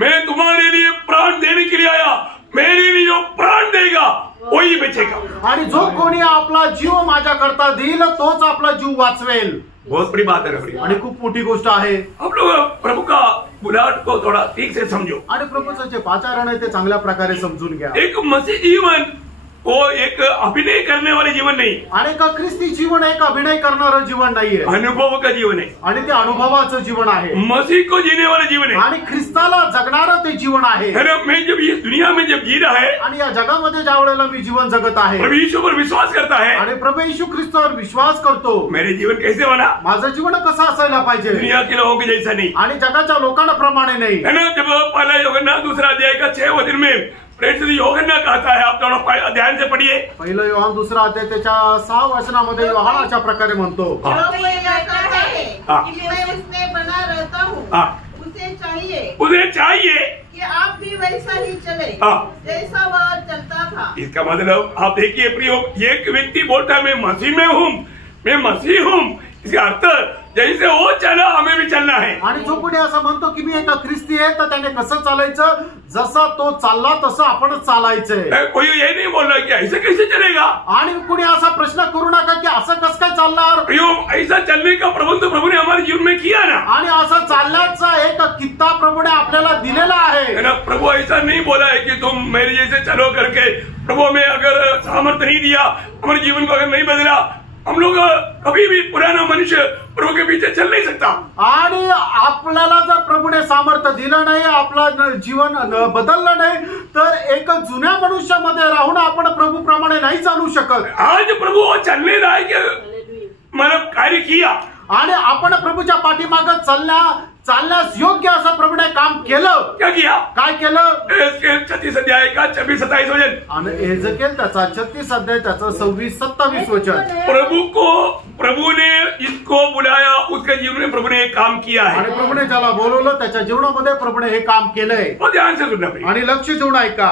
मैं तुम्हारे लिए प्राण देने के लिए आया. मेरे लिए जो प्राण देगा वही बचेगा. आणि जो कोणी आपला जीव माझ्याकरता देईल तोच आपला जीव वाचवेल. बहुत बड़ी बात है. आणि खूप मोठी गोष्ट आहे. आप लोग प्रभु का बुलाहट को थोड़ा ठीक से समझो. आणि प्रभूचं जे पाचारण आहे ते चांगल्या प्रकारे समजून घ्या. एक मसीह जीवन वो एक अभिनय करने वाले जीवन नहीं. आणि का ख्रिस्ती जीवन एक अभिनय करणारं जीवन नाहीये. अनुभव का जीवन है. आणि ते अनुभवाचं जीवन आहे. मसीह को जीने वाले जीवन है. आणि ख्रिस्ताला जगणारं ते जीवन आहे. मैं जब इस दुनिया में जब जी रहा है आणि या जगामध्ये ज्या वेळेला मी जीवन जगत आहे प्रभु यीशु पर विश्वास करता है आणि प्रभू येशू ख्रिस्तावर विश्वास करतो. मेरे जीवन कैसे बना? माझं जीवन कसं असायला पाहिजे? दुनिया के लोगों के जैसा नहीं. आणि जगाच्या लोकांप्रमाणे नाही. है ना. जब पहला यूहन्ना 2 अध्याय का 6 वचन में प्रेरित यूहन्ना कहता है, आप थोड़ा ध्यान से पढ़िए। पहिलं योहान 2 अध्याय त्याच्या 6 वचनामध्ये योहान अशा प्रकारे म्हणतो, जो कोई कहता है कि मैं उसमें बना रहता हूँ, उसे चाहिए कि आप भी वैसा ही चले जैसा वह चलता था। इसका मतलब आप देखिए प्रियो, एक व्यक्ति बोलता है मैं मसीह में हूँ, मैं मसीह हूँ, इसका अर्थ जैसे वो चला हमें भी चलना है। आणि जो कोणी असं म्हणतो की मी एक ख्रिस्ती आहे, तर त्याने कसं चालायचं, जसा तो चालला तसं आपण चालायचंय। कोई ये नहीं बोल रहा कि ऐसे कैसे चलेगा, आणि कोणी असा प्रश्न करू नका की असं कसं काय चालणार। प्रियो, ऐसा चलने का प्रबंध प्रभु ने हमारे जीवन में किया ना, आणि असं चालण्याचा एक कित्ता प्रभूने आपल्याला दिलेला आहे ना। प्रभु ऐसा नहीं बोला है कि तुम मेरे जैसे चलो करके। प्रभु में अगर सामर्थ्य नहीं दिया, हमारे जीवन को अगर नहीं बदला, हम लोग कभी भी पुराना मनुष्य प्रभु के पीछे चल नहीं सकता। आणि आपल्याला जर प्रभूने सामर्थ्य दिलं नाही, आपलं जीवन बदललं नाही, तर एक जुन्या मनुष्यामध्ये राहून आपण प्रभू प्रमाणे नाही चालू शकत। आज प्रभु चलने लायक मतलब कार्य किया, आणि आपण प्रभूच्या पाठीमागे चालण्यास योग्य असं प्रभूने काम केलं। क्या किया, काय केलं? 36 अध्याय का 26-27 वचन, आणि एजकेल त्याचा 36 अध्याय त्याचं 26-27 वचन। प्रभु ने इसको बुलाया, उसके जीवन में प्रभु ने एक काम किया है, आणि प्रभूने ज्याला बोलवलं त्याच्या जीवनामध्ये प्रभूने हे काम केलंय। वो ध्यान से सुनना प्रिय। आणि लक्ष देऊन ऐका,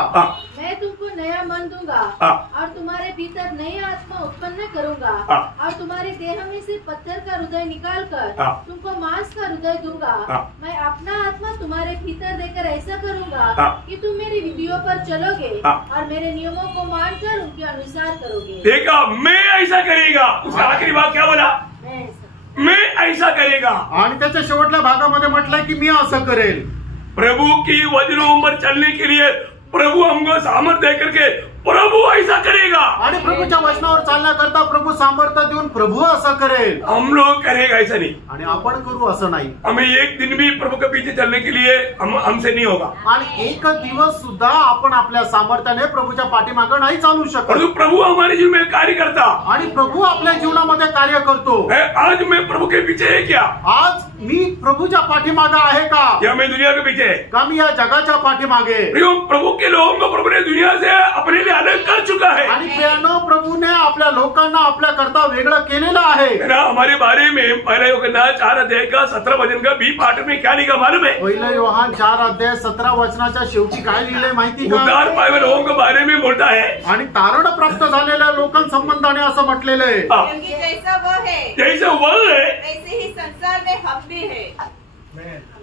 मैं तुमको नया मन दूंगा और तुम्हारे भीतर नई आत्मा उत्पन्न करूंगा और तुम्हारे देह में से पत्थर का हृदय निकाल कर तुमको मांस का हृदय दूंगा। मैं अपना आत्मा तुम्हारे भीतर देकर ऐसा करूंगा कि तुम मेरी विधियों पर चलोगे और मेरे नियमों को मानकर उनके अनुसार करोगे। देखा, मैं ऐसा करेगा। उसका आखिरी बात क्या बोला, मैं ऐसा करेगा। आणि त्याच्या शेवटल्या भागामध्ये म्हटलंय की मी असं करेल। प्रभु की वचनों पर चलने के लिए प्रभु हमको सामर्थ्य दे करके प्रभु ऐसा करेगा। आणि प्रभूच्या वचनावर चालण्याकरता प्रभू सामर्थ्य देऊन प्रभू असं करेल। हम लोग करेगा ऐसा नहीं, आणि आपण करू असं नाही। हमें एक दिन भी प्रभु के पीछे चलने के लिए हमसे नहीं होगा। आणि एक दिवस सुद्धा आपण आपल्या सामर्थ्याने प्रभूच्या पाठीमागे नाही चालू शकत। परंतु प्रभु हमारे जीवन में कार्य करता, आणि प्रभू आपल्या जीवनामध्ये कार्य करतो। आज मैं प्रभु के पीछे है क्या, आज मी प्रभूच्या पाठीमागे आहे का, या मैं दुनिया के पीछे है का मी या जगाच्या पाठीमागे। प्रभु के लोगों को प्रभु ने दुनिया से अपने लिए अलग कर चुका है। आणि प्यानो प्रभूने आपल्या लोकांना आपल्या करता वेगळं केलेलं आहे। हमारे बारे में पहले यूहन्ना 4 अध्याय का 17 वचन का बी पाठ में क्या लिखा मालूम है? पहिलं योहान 4 अध्याय 17 वचनाच्या शेवटी काय लिहिलंय माहिती का? उद्धार पाए हुए लोगों के बारे में बोलता है, आणि तारण प्राप्त झालेल्या लोकांसंबंधाने असं म्हटलेलं आहे, क्योंकि जैसा वह है वैसे ही संसार में हम भी है।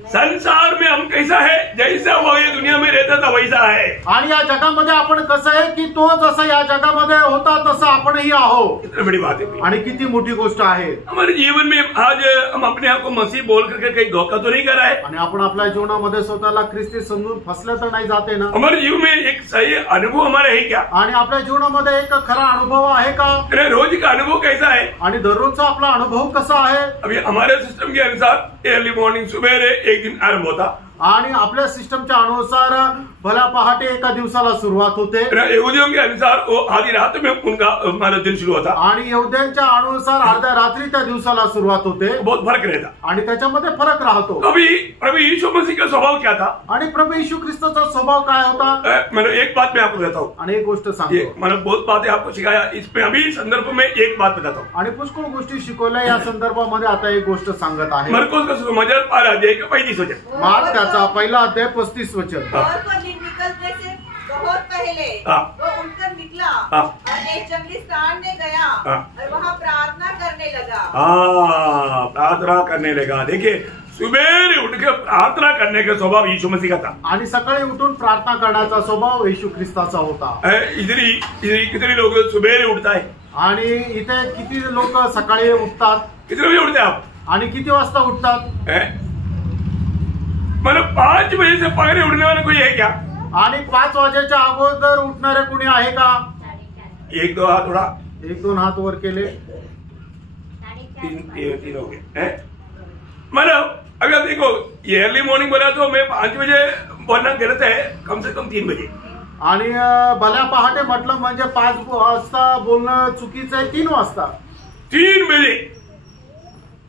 संसार में हम कैसा है, जैसा वो ये दुनिया में रहता था वैसा है। आणि या जगामध्ये आपण कसं आहे की तो जसं या जगामध्ये होता तसं आपणही आहो। कितनी बड़ी बात है, आणि किती मोठी गोष्ट आहे। हमारे जीवन में आज हम अपने आप को मसीह बोल करके कहीं धोखा तो नहीं कर रहा है। आणि आपण आपल्या जीवनामध्ये स्वतःला ख्रिस्ती समजून फसले तर नाही जाते ना। हमारे जीवन में एक सही अनुभव हमारा है क्या, आणि आपल्या जीवनामध्ये एक खरा अनुभव आहे का? रोज का अनुभव कैसा है, आणि दररोजचा आपला अनुभव कसा आहे? अभी हमारे सिस्टम के अनुसार अर्ली मॉर्निंग सुबह एक दिन आरंभ होता, आणि आपल्या सिस्टमच्या अनुसार भल्या पहाटे एका दिवसाला सुरुवात होते। यहूदियों के अनुसार वो आधी रात में उनका हमारा दिन शुरू होता, आणि यहूद्यांच्या अनुसार अर्ध्या रात्री त्या दिवसाला सुरुवात होते। बहुत फर्क रहता, आणि त्याच्यामध्ये फरक राहतो। कभी प्रभु यीशु मसीह का स्वभाव क्या था, आणि प्रभू येशू ख्रिस्ताचा स्वभाव काय होता? मैंने एक बात मैं आपको बताता हूँ, आणि एक गोष्ट सांगतो। मैंने बहुत बातें आपको सिखाया, इसमें अभी संदर्भ में एक बात बताता हूँ। आणि पुष्कळ गोष्टी शिकवल्या या संदर्भामध्ये आता एक गोष्ट सांगत आहे। मरकुस का सुसमाचार 12 अध्याय का 35 वचन, मार्क त्याचा पहिला अध्याय 35 वचन। निकलने से बहुत पहले वो उठकर निकला और एक जंगली स्थान में गया और वहाँ प्रार्थना करने लगा। प्रार्थना करने लगा। देखिए, सुबह उठ के प्रार्थना करने का स्वभाव यीशु मसीह का था। आणि सकाळी उठून प्रार्थना करण्याचा स्वभाव येशू ख्रिस्ताचा होता। इधर कितने लोग सुबह उठता है, आणि इथे किती लोक सकाळी उठतात? कितने बजे उठते आप? आणि किती वाजता उठतात? मतलब 5 बजे से पहले उठने वाला कोई है क्या? आणि 5 वाजेच्या अगोदर उठणारे कोणी आहे का? 1-2 हाथ उड़ा, 1-2 हात वर केले, 3 हो गए। मतलब अगर देखो ये अर्ली मॉर्निंग बोला तो मैं 5 बजे बोलना गलत है, कम से कम 3 बजे। आणि भल्या पहाटे म्हटलं म्हणजे 5 वाजता बोलणं चुकीचं आहे। 3 वाजता 3 बजे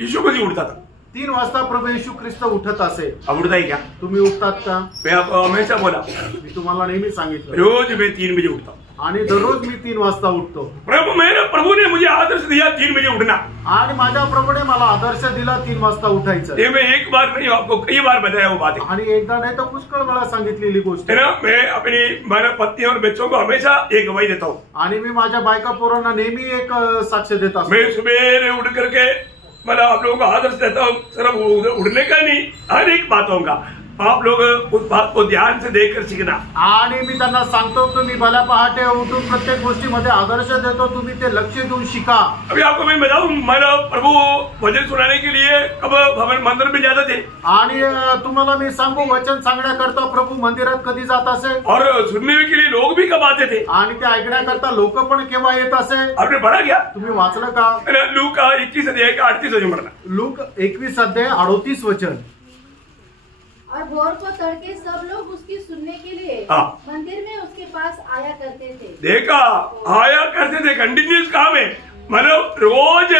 यीशु मसीह उठता था। 3 वाजता प्रभू येशू ख्रिस्त उठत असे. अब उठता ही क्या? तुम्ही उठतात का? मैं आपको हमेशा बोला, मी तुम्हाला नेहमी सांगितलं, रोज मैं 3 बजे उठता हूँ. आणि दररोज मी 3 वाजता उठतो. प्रभु ने मुझे आदर्श दिया 3 बजे उठना. आणि माझ्या प्रभूने मला आदर्श दिला 3 वाजता उठायचं. ये मैं एक बार नहीं, आपको कई बार बताया वो बातें. आणि एकदा नाही तर पुष्कळ वेळा सांगितलेली गोष्ट है ना. मैं अपनी पत्नी और बच्चों को हमेशा एक गवाही देता हूँ. आणि मी माझ्या बायका पोरांना नेहमी एक साक्ष देत असतो. मैं सुबह उठ करके मतलब आप लोगों को आदर्श देता हूँ, सिर्फ उठने का नहीं, हर एक बातों का आप लोग उस बात को ध्यान से देखकर सीखना. आणि मी त्यांना सांगतो तुम्ही भल्या पहाटे उठून प्रत्येक गोष्टीमध्ये आदर्श देतो, तुम्ही ते लक्ष देऊन शिका. अभी आपको मैं बताऊं, मेरा प्रभु वचन सुनाने के लिए कब भवन मंदिर में जाते थे. आणि तुम्हाला मी सांगू, वचन सांगण्याकरता प्रभु मंदिरात कधी जात असे, और सुनने के लिए लोग भी कब आते थे. आणि ते ऐकण्याकरता लोक पण केव्हा येत असे. आपने पढ़ा क्या? तुम्ही वाचलं का? लूक का 21 अध्याय का 38 वचन पढ़ना. लूक 21 अध्याय 38 वचन. और भोर को तड़के सब लोग उसकी सुनने के लिए मंदिर में उसके पास आया करते थे. देखा, आया करते थे. कंटिन्यूस काम है. मतलब रोज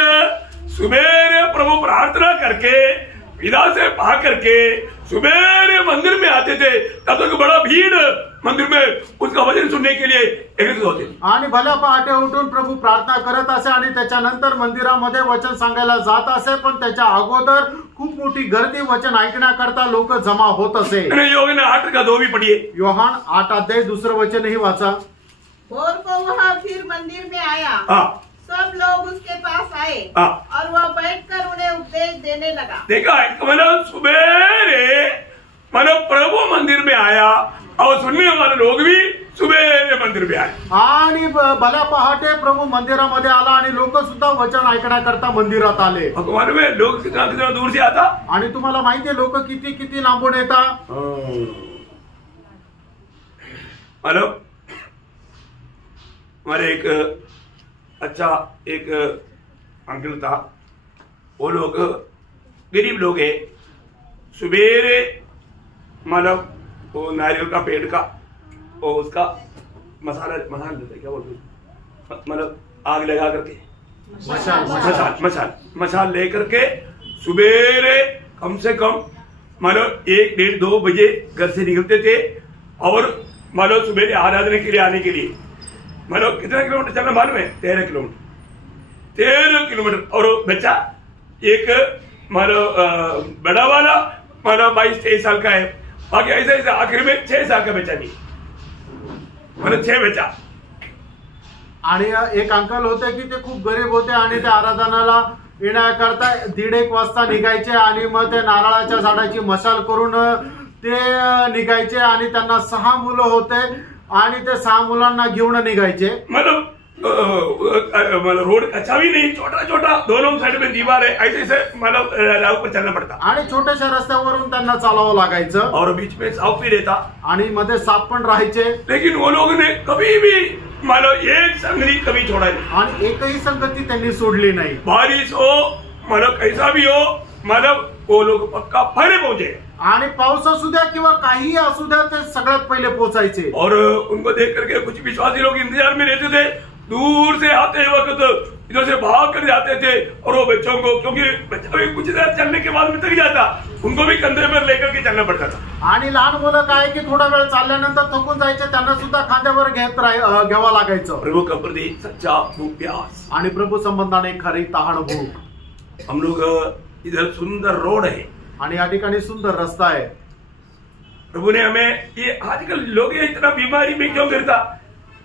सुबह प्रभु प्रार्थना करके विदा से पा करके सुबह मंदिर में आते थे. तब तक बड़ा भीड़ मंदिर में उसका वचन सुनने के लिए एकत्रित होते. आणि भल्या पहाटे उठून प्रभु प्रार्थना करत असे आणि त्याच्यानंतर मंदिरामध्ये वचन सांगायला जात असे. पण त्याच्या अगोदर खूप मोठी गर्दी वचन ऐकण्याकरता लोक जमा होत असे. योहान 8 का 2 भी पढ़िए. योहान 8 अध्याय 2 वचनही वाचा. भोर को वह फिर मंदिर में आया. सब लोग उसके पास आए और वह बैठकर उन्हें उपदेश देने लगा. देखा, मतलब सुबह मतलब प्रभु मंदिर में आया और सुनने वाले लोग भी सुबह मंदिर में आए. आणि भल्या पहाटे प्रभू मंदिरामध्ये आला आणि लोक सुद्धा वचन ऐकण्याकरता मंदिरात आले. भगवान में लोग कितना कितना दूर से आता. आणि तुम्हाला माहितीये लोक किती किती लांबून येतात. मतलब हमारे एक अच्छा एक अंकल था, वो लोग गरीब लोग है. सुबेरे मतलब वो नारियल का पेड़ का वो उसका मसाला देते, क्या बोलते, मतलब आग लगा करके मसाल ले करके सुबेरे कम से कम मतलब 1, 1:30, 2 बजे घर से निकलते थे. और मतलब सुबेरे आराधना के लिए आने के लिए मतलब कितना किलोमीटर चलना मालूम है? 13 किलोमीटर. और बच्चा एक मतलब बड़ा वाला मतलब 22-23 साल का है. बाकी ऐसे ऐसे आखिर में 6 साल का बच्चा नहीं, मतलब 6 बच्चा. आणि एक अंकल होते की ते खूप गरीब होते आणि ते आराधनाला येण्याकरता 1:30 वाजता निघायचे आणि मग ते नारळाच्या झाडाची मशाल करून ते निघायचे. आणि त्यांना 6 मुलं होते आणि ते 6 मुलांना घेऊन निघायचे. मतलब रोड अच्छा भी नहीं, छोटा छोटा दोनों साइड में दीवार है, ऐसे ऐसे मतलब राह पर चलना पड़ता. आणि छोट्याशा रस्त्यावरून त्यांना चालावं लागायचं. और बीच में सांप भी रहता आणि मध्ये साप पण राहायचे. लेकिन वो लोगों ने कभी भी मतलब एक संगति कभी छोड़ा नहीं. आणि एकही संगती त्यांनी सोडली नाही. बारिश हो मतलब कैसा भी हो, मतलब वो लोग पक्का पहले पहुंचे. आणि पाऊस असू द्या किंवा काही असू द्या ते सगळ्यात पहिले पोहोचायचे. और उनको देख करके कुछ विश्वासी लोग इंतजार में रहते थे. दूर से आते वक्त इधर से भाग कर जाते थे. और वो बच्चों को, क्योंकि बच्चा भी कुछ देर चलने के बाद में थक जाता, उनको भी कंधे पर लेकर के चलना पड़ता था. आणि लहान मुलं काय की थोडा वेळ चालल्यानंतर थकून जायचे, त्यांना सुद्धा खांद्यावर घ्यावं लागायचं. प्रभु का प्रति सच्चा भूख प्यास आणि प्रभु संबंधाने खरी तहान भूक. हम लोग इधर सुंदर रोड है आणि या ठिकाणी सुंदर रस्ता आहे. प्रभु ने हमें ये आजकल लोग ये इतना बीमारी में क्यों गिरता,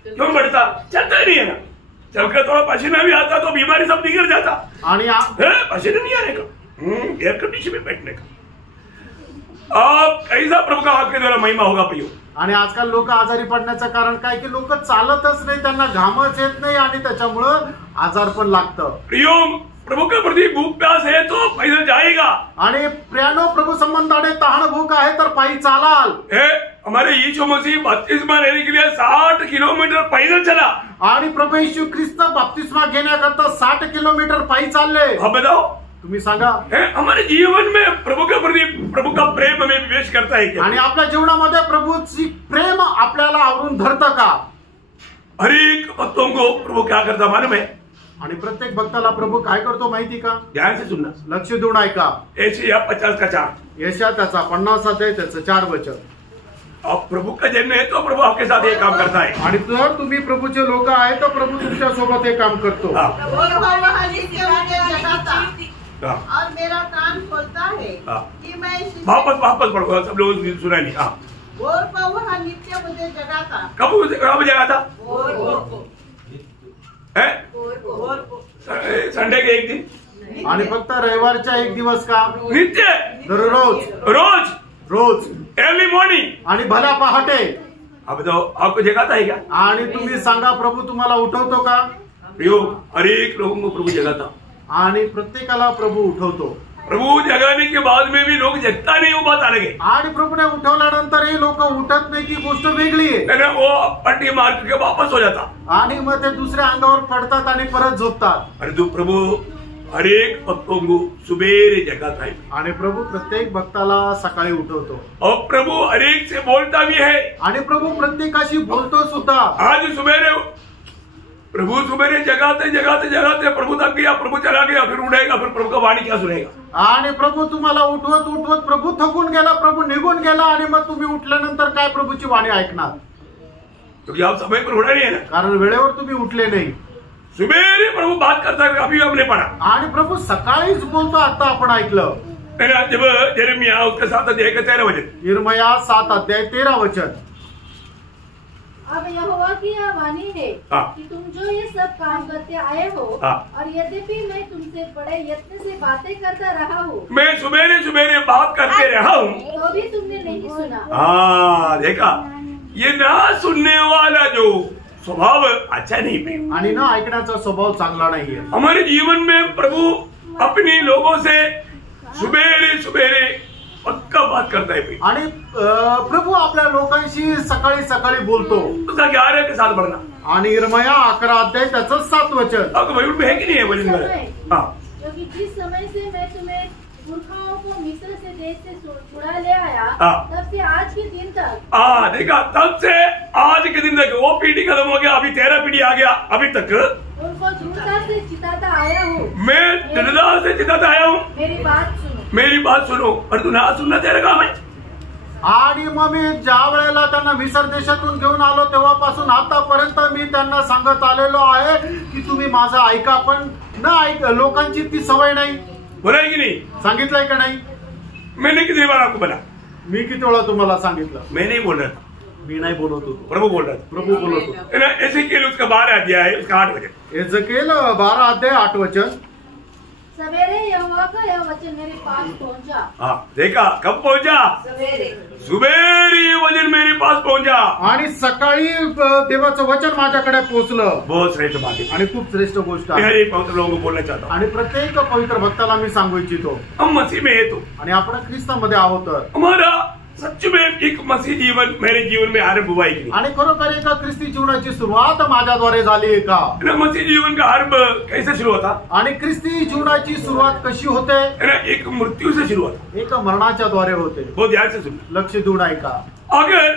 क्यों बढ़ता, चलता ही नहीं है ना. चलकर थोड़ा पसीना भी आता तो बीमारी सब निकल जाता. आणि पसीना नहीं आने का, एयर कंडीशन में बैठने का. आप कैसा प्रभु का आपके द्वारा महिमा होगा प्रियो. आणि आजकाल लोक आजारी पडण्याचं कारण काय की लोक चालतच नाही, त्यांना घामच येत नाही आणि त्याच्यामुळं आजार पण लागतं. प्रियो, प्रभु के प्रति भूख प्यास है तो पैदल जाएगा. आणि प्रियानो, प्रभु संबंधाने तहान भूक आहे तर पायी चालाल. हमारे यीशु मसीह बपतिस्मा लेने के लिए 60 किलोमीटर पैदल चला. आणि प्रभू येशू ख्रिस्त बपतिस्मा घेण्याकरता 60 किलोमीटर पायी चालले. आप बताओ, तुम्ही सांगा. हमारे जीवन में प्रभु के प्रति प्रभु का प्रेम हमें विवेश करता है क्या? आणि आपल्या जीवनामध्ये प्रभूची प्रेम आपल्याला आवरून धरतं का? हर एक भक्तों को प्रभु क्या करता मालूम है? आणि प्रत्येक भक्ताला प्रभु काय करतो माहिती का? ध्यान से सुनना, लक्ष देऊन ऐका. यशायाह 50 का 4. यशायाह त्याचा 50 अध्याय त्याचं 4 वचन. अब प्रभु का जन्म है तो प्रभु आपके साथ ये काम करता है. आणि जर तुम्ही प्रभूचे लोक आहे तर प्रभू तुमच्या सोबत हे काम करतो. और वह नित्य मुझे जगाता और मेरा कान खोलता है कि मैं वापस पढ़ो, सब लोग सुना नहीं. भोर को वह नित्य मुझे जगाता. कब जगाता? संडे के एक दिन आणि फक्त रविवारच्या एक दिवस का? नित्य, दररोज, रोज अर्ली मॉर्निंग आणि भल्या पहाटे. अब तो आपको जगाता है क्या? आणि तुम्ही सांगा प्रभू तुम्हाला उठवतो का? हर एक लोगों को प्रभु जगाता. आणि प्रत्येकाला प्रभू उठवतो. प्रभु जगाने के बाद में भी लोग जगता नहीं, वो बात अलग है. आणि प्रभूने उठवल्यानंतर हे लोक उठत नाही ती गोष्ट वेगळी आहे. वो पट्टी मार के वापस हो जाता आणि मग ते दुसऱ्या अंगावर पडतात आणि परत झोपतात. अरे तू प्रभु हर एक भक्तों को सुबेरे जगाता है. आणि प्रभू प्रत्येक भक्ताला सकाळी उठवतो. और प्रभु हर एक से बोलता भी है. आणि प्रभू प्रत्येकाशी बोलतो सुद्धा. आज सुबेरे प्रभु सुबेरे जगाते प्रभु थक गया, प्रभु चला गया, फिर उठेगा, फिर प्रभु का वाणी क्या सुनेगा? आणि प्रभू तुम्हाला उठवत प्रभू थकून गेला, प्रभू निघून गेला आणि मग तुम्ही उठल्यानंतर काय प्रभूची वाणी ऐकणार? क्योंकि आप समय पर उठा नहीं है ना, कारण वेळेवर तुम्ही उठले नाही. सुबेरे प्रभु बात करता है, अभी हमने पढ़ा. आणि प्रभू सकाळीच बोलतो, आता आपण ऐकलं. जब यिर्मयाह उसका 7 अध्याय का 13 वचन. यिर्मयाह 7 अध्याय 13 वचन. अब यहोवा की यह वाणी है कि तुम जो ये सब काम करते आए हो, और यद्यपि मैं तुमसे बड़े यत्न से बातें करता रहा हूँ, मैं सुबेरे बात करते रहा हूँ, तो भी तुमने नहीं सुना. देखा, ये ना सुनने वाला जो स्वभाव अच्छा नहीं है. आणि ना ऐकण्याचा स्वभाव चांगला नाहीये. हमारे जीवन में प्रभु अपने लोगों से सुबेरे पक्का बात करता है. आणि प्रभु आपल्या लोकांशी सकाळी बोलतो. उसका 11 के साथ बढ़ना. आणि यिर्मयाह 11 अध्याय त्याचं 7 वचन. आपको बाइबल में है कि नहीं है वचन में? क्योंकि जिस समय से मैं तुम्हें पुरखाओं को मिस्र से देश से छुड़ा ले आया, तब से आज के दिन तक. देखा, तब से आज के दिन तक वो पीढ़ी खत्म हो गया, अभी 13 पीढ़ी आ गया. अभी तक उनको दृढ़ता से चिताता आया हूँ. मैं दृढ़ता से चिताता आया हूँ. मेरी बात सुनो. और तू ना सुनना तेरा काम है. आणि मग मी ज्या वेळेला त्यांना मिसर देशातून घेऊन आलो तेव्हापासून आतापर्यंत मी त्यांना सांगत आलेलो आहे की तुम्ही माझं ऐका, पण न ऐक. लोकांची ती सवय नाही. बोला की नाही? सांगितलंय का नाही? मैंने कितनी बार आपको बोला? मी किती वेळा तुम्हाला सांगितलं? मैं नहीं बोल रहा था, मी नाही बोलत होतो, प्रभु बोल रहा था. प्रभु बोलत होतो. एजेकिएल उसका 12 अध्याय है, उसका 8 वचन. एजेकिएल 12 अध्याय 8 वचन. सवेरे यहोवा का यह वचन मेरे पास पहुंचा. देखा, कब पहुंचा? सुबेरे ये वचन मेरे पास पहुंचा. आणि सकाळी देवाचं वचन माझ्याकडे पोहोचलं. बहुत श्रेष्ठ बात है आणि खूप श्रेष्ठ गोष्ट आहे. मैं पवित्र लोगों को बोलना चाहता हूँ. आणि प्रत्येक पवित्र भक्ताला मी सांगू इच्छितो, हम मसीह में है तो, आणि आपण ख्रिस्तामध्ये आहोत, हमारा सच में एक मसीह जीवन मेरे जीवन में आरंभ हुआ है. आणि खरोखर एका ख्रिस्ती जीवनाची सुरुवात माझ्याद्वारे झाली आहे का? मसीह जीवन का आरंभ कैसे शुरू होता? आणि ख्रिस्ती जीवनाची सुरुवात कशी होते? एक मृत्यू से शुरू होता. एक मरणाच्या द्वारे होते. बहुत ध्यान से सुनना, लक्ष देऊन ऐका. अगर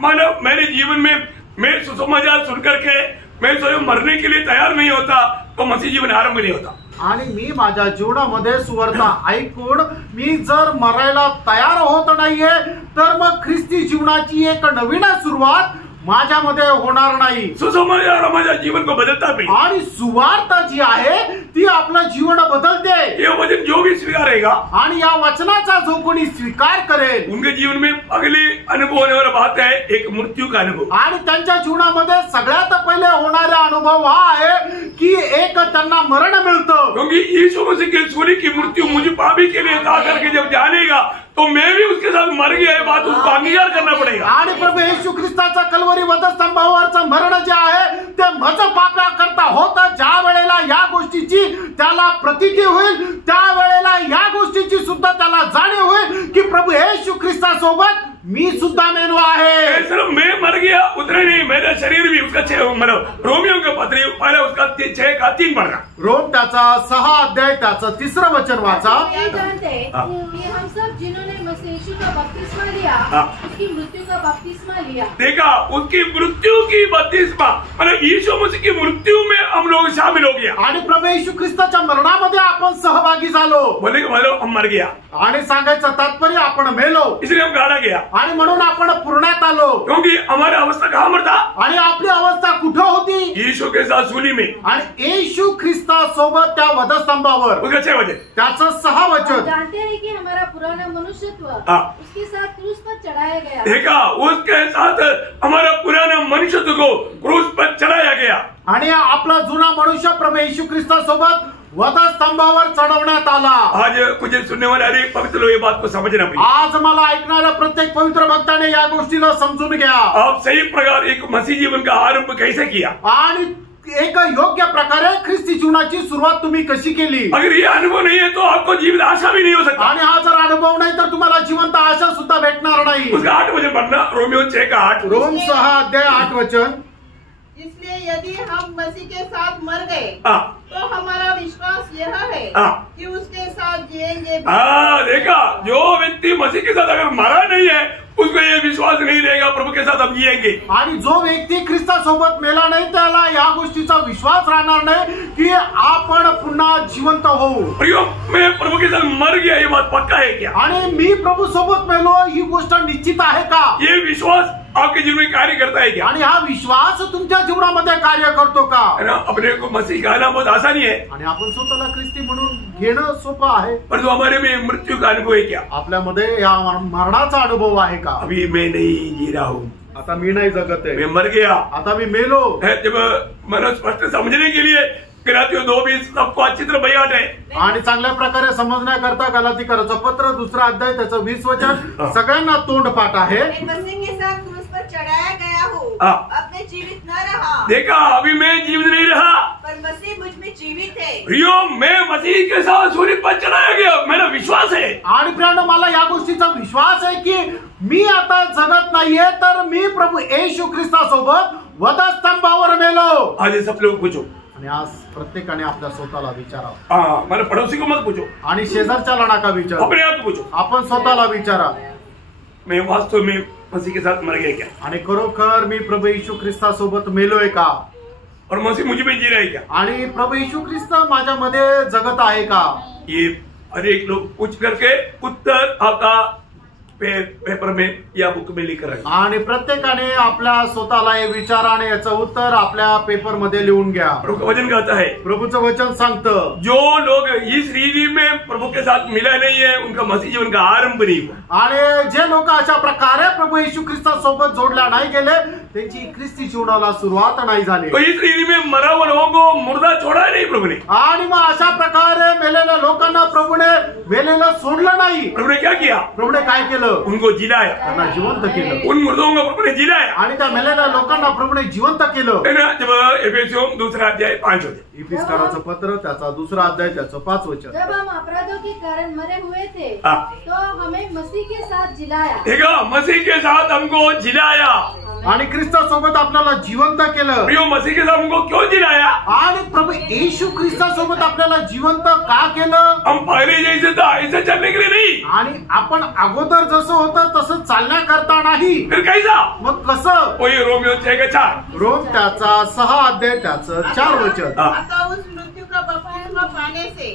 मानव मेरे जीवन में मैं सुसमाचार सुन करके मैं स्वयं मरने के लिए तैयार नहीं होता तो मसीह जीवन आरंभ नहीं होता. आणि मी माझ्या जीवनामध्ये सुवार्ता ऐकून मी जर मरायला तयार होत नाहीये तर मग ख्रिस्ती जीवनाची एक नवीन सुरुवात माझ्यामध्ये होणार नाही. सुसमाचार माझ्या जीवन को बदलता भी. आणि सुवार्ता जी आहे ती आपलं जीवन बदलते. ये वचन जो भी स्वीकारेगा आणि या वचनाचा जो कोणी स्वीकार करेल उनके जीवन में अगले अनुभव होने वाला बात है एक मृत्यू का अनुभव. आणि त्यांच्या जीवनामध्ये सगळ्यात पहिले होणारा अनुभव हा आहे की एक त्यांना मरण मिळतं. क्योंकि यीशु मसीह की सूली की मृत्यू मुझे पापी के लिए था करके जब जानेगा तो मैं भी उसके साथ मर गया है, बात उसको अंगीकार करना पड़ेगा. आणि प्रभू येशू ख्रिस्ताचा कल्वरी वधस्तंभावरचं मरण जे आहे ते माझं पाप्या करता होतं. ज्या वेळेला या गोष्टीची त्याला प्रतीती होईल त्या वेळेला या गोष्टीची सुद्धा त्याला जाणीव होईल की प्रभू येशू ख्रिस्तासोबत मी सुद्धा मेलो आहे. सिर्फ मैं मर गया उतरे नहीं, मेरा शरीर भी उसका 6 मतलब रोमियो के पत्र पहले उसका 6 का 3 पढ़ना. रोम त्याचा 6 अध्याय त्याचं 3 वचन वाचा. हम सब जिन्होंने मसीह यीशु का बपतिस्मा लिया उसकी मृत्यु का बपतिस्मा लिया। देखा, उसकी मृत्यु की बपतिस्मा, मतलब यीशु मसीह की मृत्यु में हम लोग शामिल हो गया। आणि प्रभू येशू ख्रिस्ताच्या मरणामध्ये आपण सहभागी झालो। बोले कि मतलब हम मर गया, आणि सांगायचं तात्पर्य आपण मेलो, इसलिए हम गाड़ा गया, आणि म्हणून आपण पुरण्यात आलो। क्योंकि हमारी अवस्था कहाँ पर था? आणि आपली अवस्था कुठं होती? यीशु के साथ सूली में, आणि येशू ख्रिस्ता सोबत त्या वधस्तंभावर। उसका 6 वचन, त्याचं 6 वचन। जानते हैं कि हमारा पुराना मनुष्यत्व हाँ। उसके साथ क्रूस पर चढ़ाया गया। देखा, उसके साथ हमारा पुराना मनुष्यत्व को क्रूस पर चढ़ाया गया। आणि आपला जुना मनुष्य प्रभू येशू ख्रिस्ता सोबत वधस्तंभावर चढवण्यात आला। आज कुछ सुनने वाले हर एक पवित्र लोग ये बात को समझना पड़ेगा। आज मला ऐकणाऱ्या प्रत्येक पवित्र भक्ताने या गोष्टीला समजून घ्या। आप सही प्रकार एक मसीह जीवन का आरंभ कैसे किया, आणि एक योग्य प्रकारे ख्रिस्ती जीवनाची सुरुवात तुम्ही कशी केली। अगर ये अनुभव नहीं है तो आपको जीवन आशा भी नहीं हो सकता। आणि हा जर अनुभव नाही तर तुम्हाला जिवंत आशा सुद्धा भेटणार नाही। उसका 8 वचन पढ़ना, रोमियो 6 का 8। रोम 6 अध्याय 8 वचन। इसलिए यदि हम मसीह के साथ मर गए हाँ। तो हमारा विश्वास यह है हाँ। कि उसके साथ जिएंगे भी। देखा, जो व्यक्ति मसीह के साथ अगर मरा नहीं है उसको ये विश्वास नहीं रहेगा प्रभु के साथ हम जिएंगे। आणि जो व्यक्ती ख्रिस्तासोबत मेला नाही त्याला या गोष्टीचा विश्वास राहणार नाही की आपण पुन्हा जिवंत होऊ। प्रियो, मैं प्रभु के साथ मर गया, ये बात पक्का है क्या? आणि मी प्रभु सोबत मेलो ही गोष्ट निश्चित आहे का? ये विश्वास आपके जीवन में कार्य करता है क्या? आणि हा विश्वास तुमच्या जीवनामध्ये कार्य करतो का? है ना, अपने को मसीह कहना बहुत आसानी है, आणि आपण स्वतःला ख्रिस्ती म्हणून घेणं सोपं आहे, पर जो हमारे में मृत्यू का अनुभव है क्या? आपल्यामध्ये या मरणाचा अनुभव आहे का? अभी मैं नहीं जी रहा हूँ, आता मी नाही जगत आहे, मैं मर गया। आता मी मेलो। जब मन स्पष्ट समझने के लिए गलातियों 2:20 सबको अच्छी तरह बयान है। आणि चांगल्या प्रकारे समजण्याकरता गलातीकराचं पत्र 2 अध्याय त्याचं 20 वचन सगळ्यांना तोंडपाठ आहे। मैं मसीह के साथ क्रूस पर चढ़ाया गया हूँ, हाँ। अब मैं जीवित न रहा, देखा, अभी मैं जीवित नहीं रहा, पर मसीह मुझ में जीवित है। प्रियो, मैं मसीह के साथ सूली पर चढ़ाया गया, मेरा विश्वास है। आणि प्रियानो, मला या गोष्टीचा विश्वास आहे की मी आता जगत नाहीये, तर मी प्रभू येशू ख्रिस्तासोबत वधस्तंभावर मेलो। आज ये सब लोग पूछो, आणि आज प्रत्येकाने आपल्या स्वतःला विचारावं। हाँ, मैंने पड़ोसी को मत पूछो, आणि शेजारच्याला नका विचारू, अपने आप को पूछो, आपण स्वतःला विचारा, मैं वास्तव में मसीह के साथ मर गया क्या? आणि खरोखर मी प्रभू येशू ख्रिस्तासोबत मेलोय का? और मसीह मुझ में जी रहा है क्या? आणि प्रभू येशू ख्रिस्त माझ्यामध्ये जगत आहे का? ये हर एक लोग पूछ करके उत्तर आपका पेपर में या बुक में लिख रहे हैं। आणि प्रत्येकाने आपल्या स्वतःला हे विचारा आणि याचं उत्तर आपल्या पेपर मध्ये लिहून घ्या। प्रभु का वचन कहता है, प्रभूचं वचन सांगतं, जो लोग इस रीति में प्रभु के साथ मिला नहीं है उनका मसीह जीवन का आरंभ नहीं हुआ। आणि जे लोक अशा प्रकारे प्रभू येशू ख्रिस्तासोबत जोडल्या नाही गेले त्यांची ख्रिस्ती जीवनाला सुरुवात नाही झाली। तो इस रीति में मरा हुआ लोगों को मुर्दा छोड़ा नहीं प्रभु ने। आणि मग अशा प्रकारे मेलेल्या लोकांना प्रभूने मेलेलं सोडलं नाही। प्रभु ने क्या किया? प्रभूने काय केलं? उनको जिलाया, त्यांना जिवंत केलं। उन मुर्दों को प्रभु ने जिलाया। आणि त्या मेलेल्या लोकांना प्रभूने जिवंत केलं। है ना, जब एफेसियों 2 अध्याय 5 होते, इफिसकाराचं पत्र त्याचा 2 अध्याय त्याचं 5 वचन। जब हम अपराधों के कारण मरे हुए थे हाँ। तो हमें मसीह के साथ जिलाया। देखा, मसीह के साथ हमको जिलाया। आणि ख्रिस्तासोबत आपल्याला जिवंत केलं। प्रियो, मसीह के साथ हमको क्यों जिलाया? आणि प्रभू येशू ख्रिस्तासोबत आपल्याला जिवंत का केलं? हम पहले जैसे था ऐसे चलने के लिए नहीं। आणि आपण अगोदर जसं होतं तसं चालण्याकरता नाही। फिर कैसा? मग कसं? वही रोमियो 6 का 4। रोम त्याचा 6 अध्याय त्याचं 4 वचन। अतः उस मृत्यु का बपतिस्मा पाने से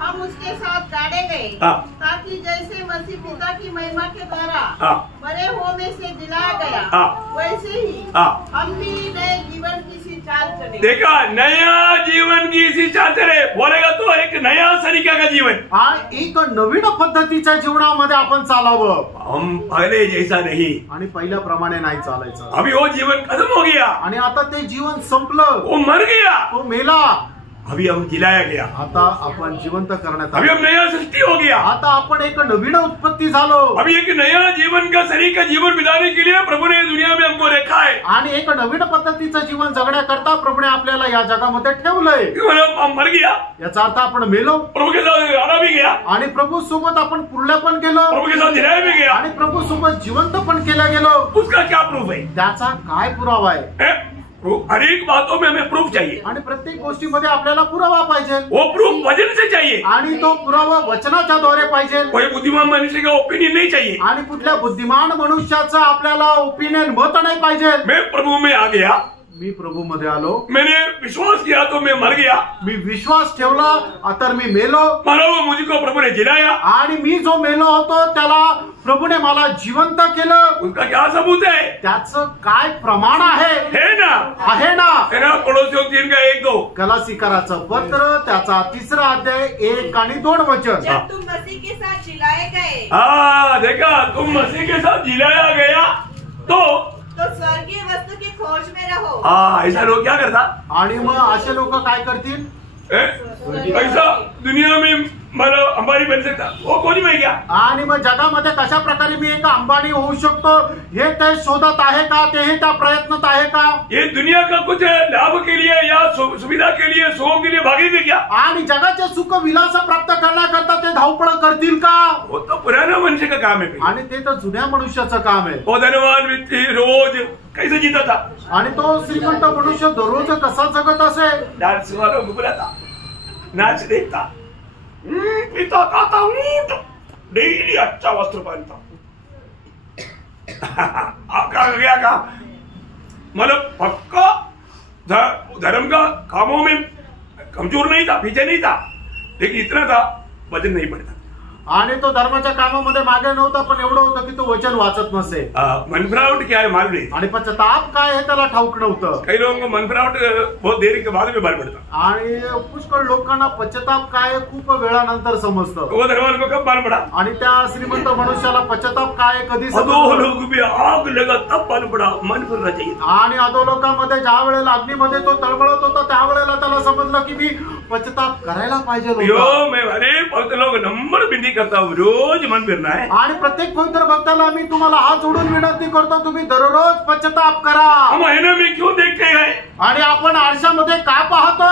हम उसके साथ गाड़े गए, ताकि जैसे मसीह पिता की महिमा के द्वारा मरे हुओं में से जिलाया गया, वैसे ही हम भी नए जीवन की सी चाल चले। देखा, नया जीवन की सी चाल चले बोलेगा तो एक नया तरीका का जीवन, आणि एक नवीन पद्धतीच्या जीवनामध्ये आपण चालावं। हम पहले जैसा नहीं। आणि पहिल्याप्रमाणे नाही चालायचं। अभी वो जीवन खत्म हो गया, आणि आता ते जीवन संपलं, वो मर गया, तो मेला। अभी हम जिलाया गया, आता आपण जिवंत करण्यात अभी आलो। हम नया सृष्टि हो गया, आता आपण एक नवीन उत्पत्ती झालो। अभी एक नया जीवन का सरीका जीवन बिताने के लिए प्रभु ने दुनिया में हमको रखा है। आणि एक नवीन पद्धतीचं जीवन जगण्याकरता प्रभूने आपल्याला या जगामध्ये ठेवलंय। मतलब हम मर गया, याचा अर्थ आपण मेलो, प्रभु के साथ आना भी गया, आणि प्रभू सोबत आपण पुरल्या पण गेलो, प्रभु के साथ जिलाया भी गया। आणि प्रभू सोबत जिवंत पण केल्या गेलो। उसका क्या प्रूफ है? त्याचा काय पुरावा आहे? हर एक बातों में हमें प्रूफ चाहिए आणि प्रत्येक गोष्टीमध्ये आपल्याला पुरावा पाहिजे. वो प्रूफ वचन से चाहिए आणि तो पुरावा वचनाच्या द्वारे पाहिजे. कोई बुद्धिमान मनुष्य का ओपिनियन नहीं चाहिए. आणि कुठल्या बुद्धिमान मनुष्याचं आपल्याला ओपिनियन मत नाही पाहिजे. मैं प्रभु में आ गया, मी प्रभू मध्ये आलो, मैंने विश्वास किया तो मैं मर गया, मी विश्वास ठेवला तर मी मेलो, मरा हुआ मुझको प्रभु ने जिलाया, आणि मी जो मेलो होतो त्याला प्रभूने मला जिवंत केलं. उसका क्या सबूत है? त्याचं काय प्रमाण आहे? है ना? आहे ना. पड़ोसियों 3 का 1-2 गलातिकराचं पत्र त्याचा 3रा अध्याय 1 आणि 2 वचन. जब तुम मसीह के साथ जिलाए गए, हाँ देखा, तुम मसीह के साथ जिलाया गया तो स्वर्गीय वस्तु की खोज में रहो. हाँ, ऐसा लोग क्या करता? आणि मग असे लोक काय करतील? पैसा दुनिया में मला अंबानी बन सकता, वो कोणी में गया. आणि मग जगामध्ये कशा प्रकारे मी एक अंबानी होऊ शकतो हे ते शोधत आहे का? तेही त्या प्रयत्नात आहे का? ये दुनिया का कुछ लाभ के लिए या सुविधा के लिए, सुख के लिए भागेंगे क्या? आणि जगाचे सुख विलास प्राप्त करण्याकरता ते धावपळ करतील का? वो तो पुराना मनुष्य का काम है. आणि ते तर जुन्या मनुष्याचं काम आहे. वो धनवान व्यक्ति रोज कैसे जीता था? आणि तो श्रीमंत मनुष्य दररोज कसा जगत असे? डांस वाला बुलाता, नाच देखता, पीता खाता, ऊँट डेली अच्छा वस्त्र पहनता. आपका गया का? मतलब पक्का धर्म का कामों में कमजोर नहीं था, पीछे नहीं था, लेकिन इतना था वजन नहीं पड़ता. आणि तो धर्माच्या कामामध्ये मागे नव्हता, पण एवढं होतं की तो वचन वाचत नसे. मनफिरावट क्या है मालूम नहीं. आणि पश्चाताप काय हे त्याला ठाऊक नव्हतं. कई लोगों को मनफिरावट बहुत देर के बाद में मालूम पड़ता. आणि पुष्कळ लोकांना पश्चाताप काय खूप वेळानंतर समजतं. वो धर्मवान को कब मालूम पड़ा? आणि त्या श्रीमंत मनुष्याला पश्चाताप काय कधी अधोलोक भी आग लगा तब मालूम पड़ा मन फिरना चाहिए. आणि अधोलोकामध्ये ज्या वेळेला अग्नीमध्ये तो तळमळत होता त्यावेळेला त्याला समजलं की मी पश्चाताप करायला पाहिजे. यो मैं अरे पवित्र लोग नंबर बिंदी करता हूँ, रोज मन फिरना है. आणि प्रत्येक पवित्र भक्ताला मी तुम्हाला हात जोडून विनंती करतो, तुम्ही दररोज पश्चाताप करा. हम आईने में क्यों देखते हैं? आणि आपण आरशामध्ये काय पाहतो?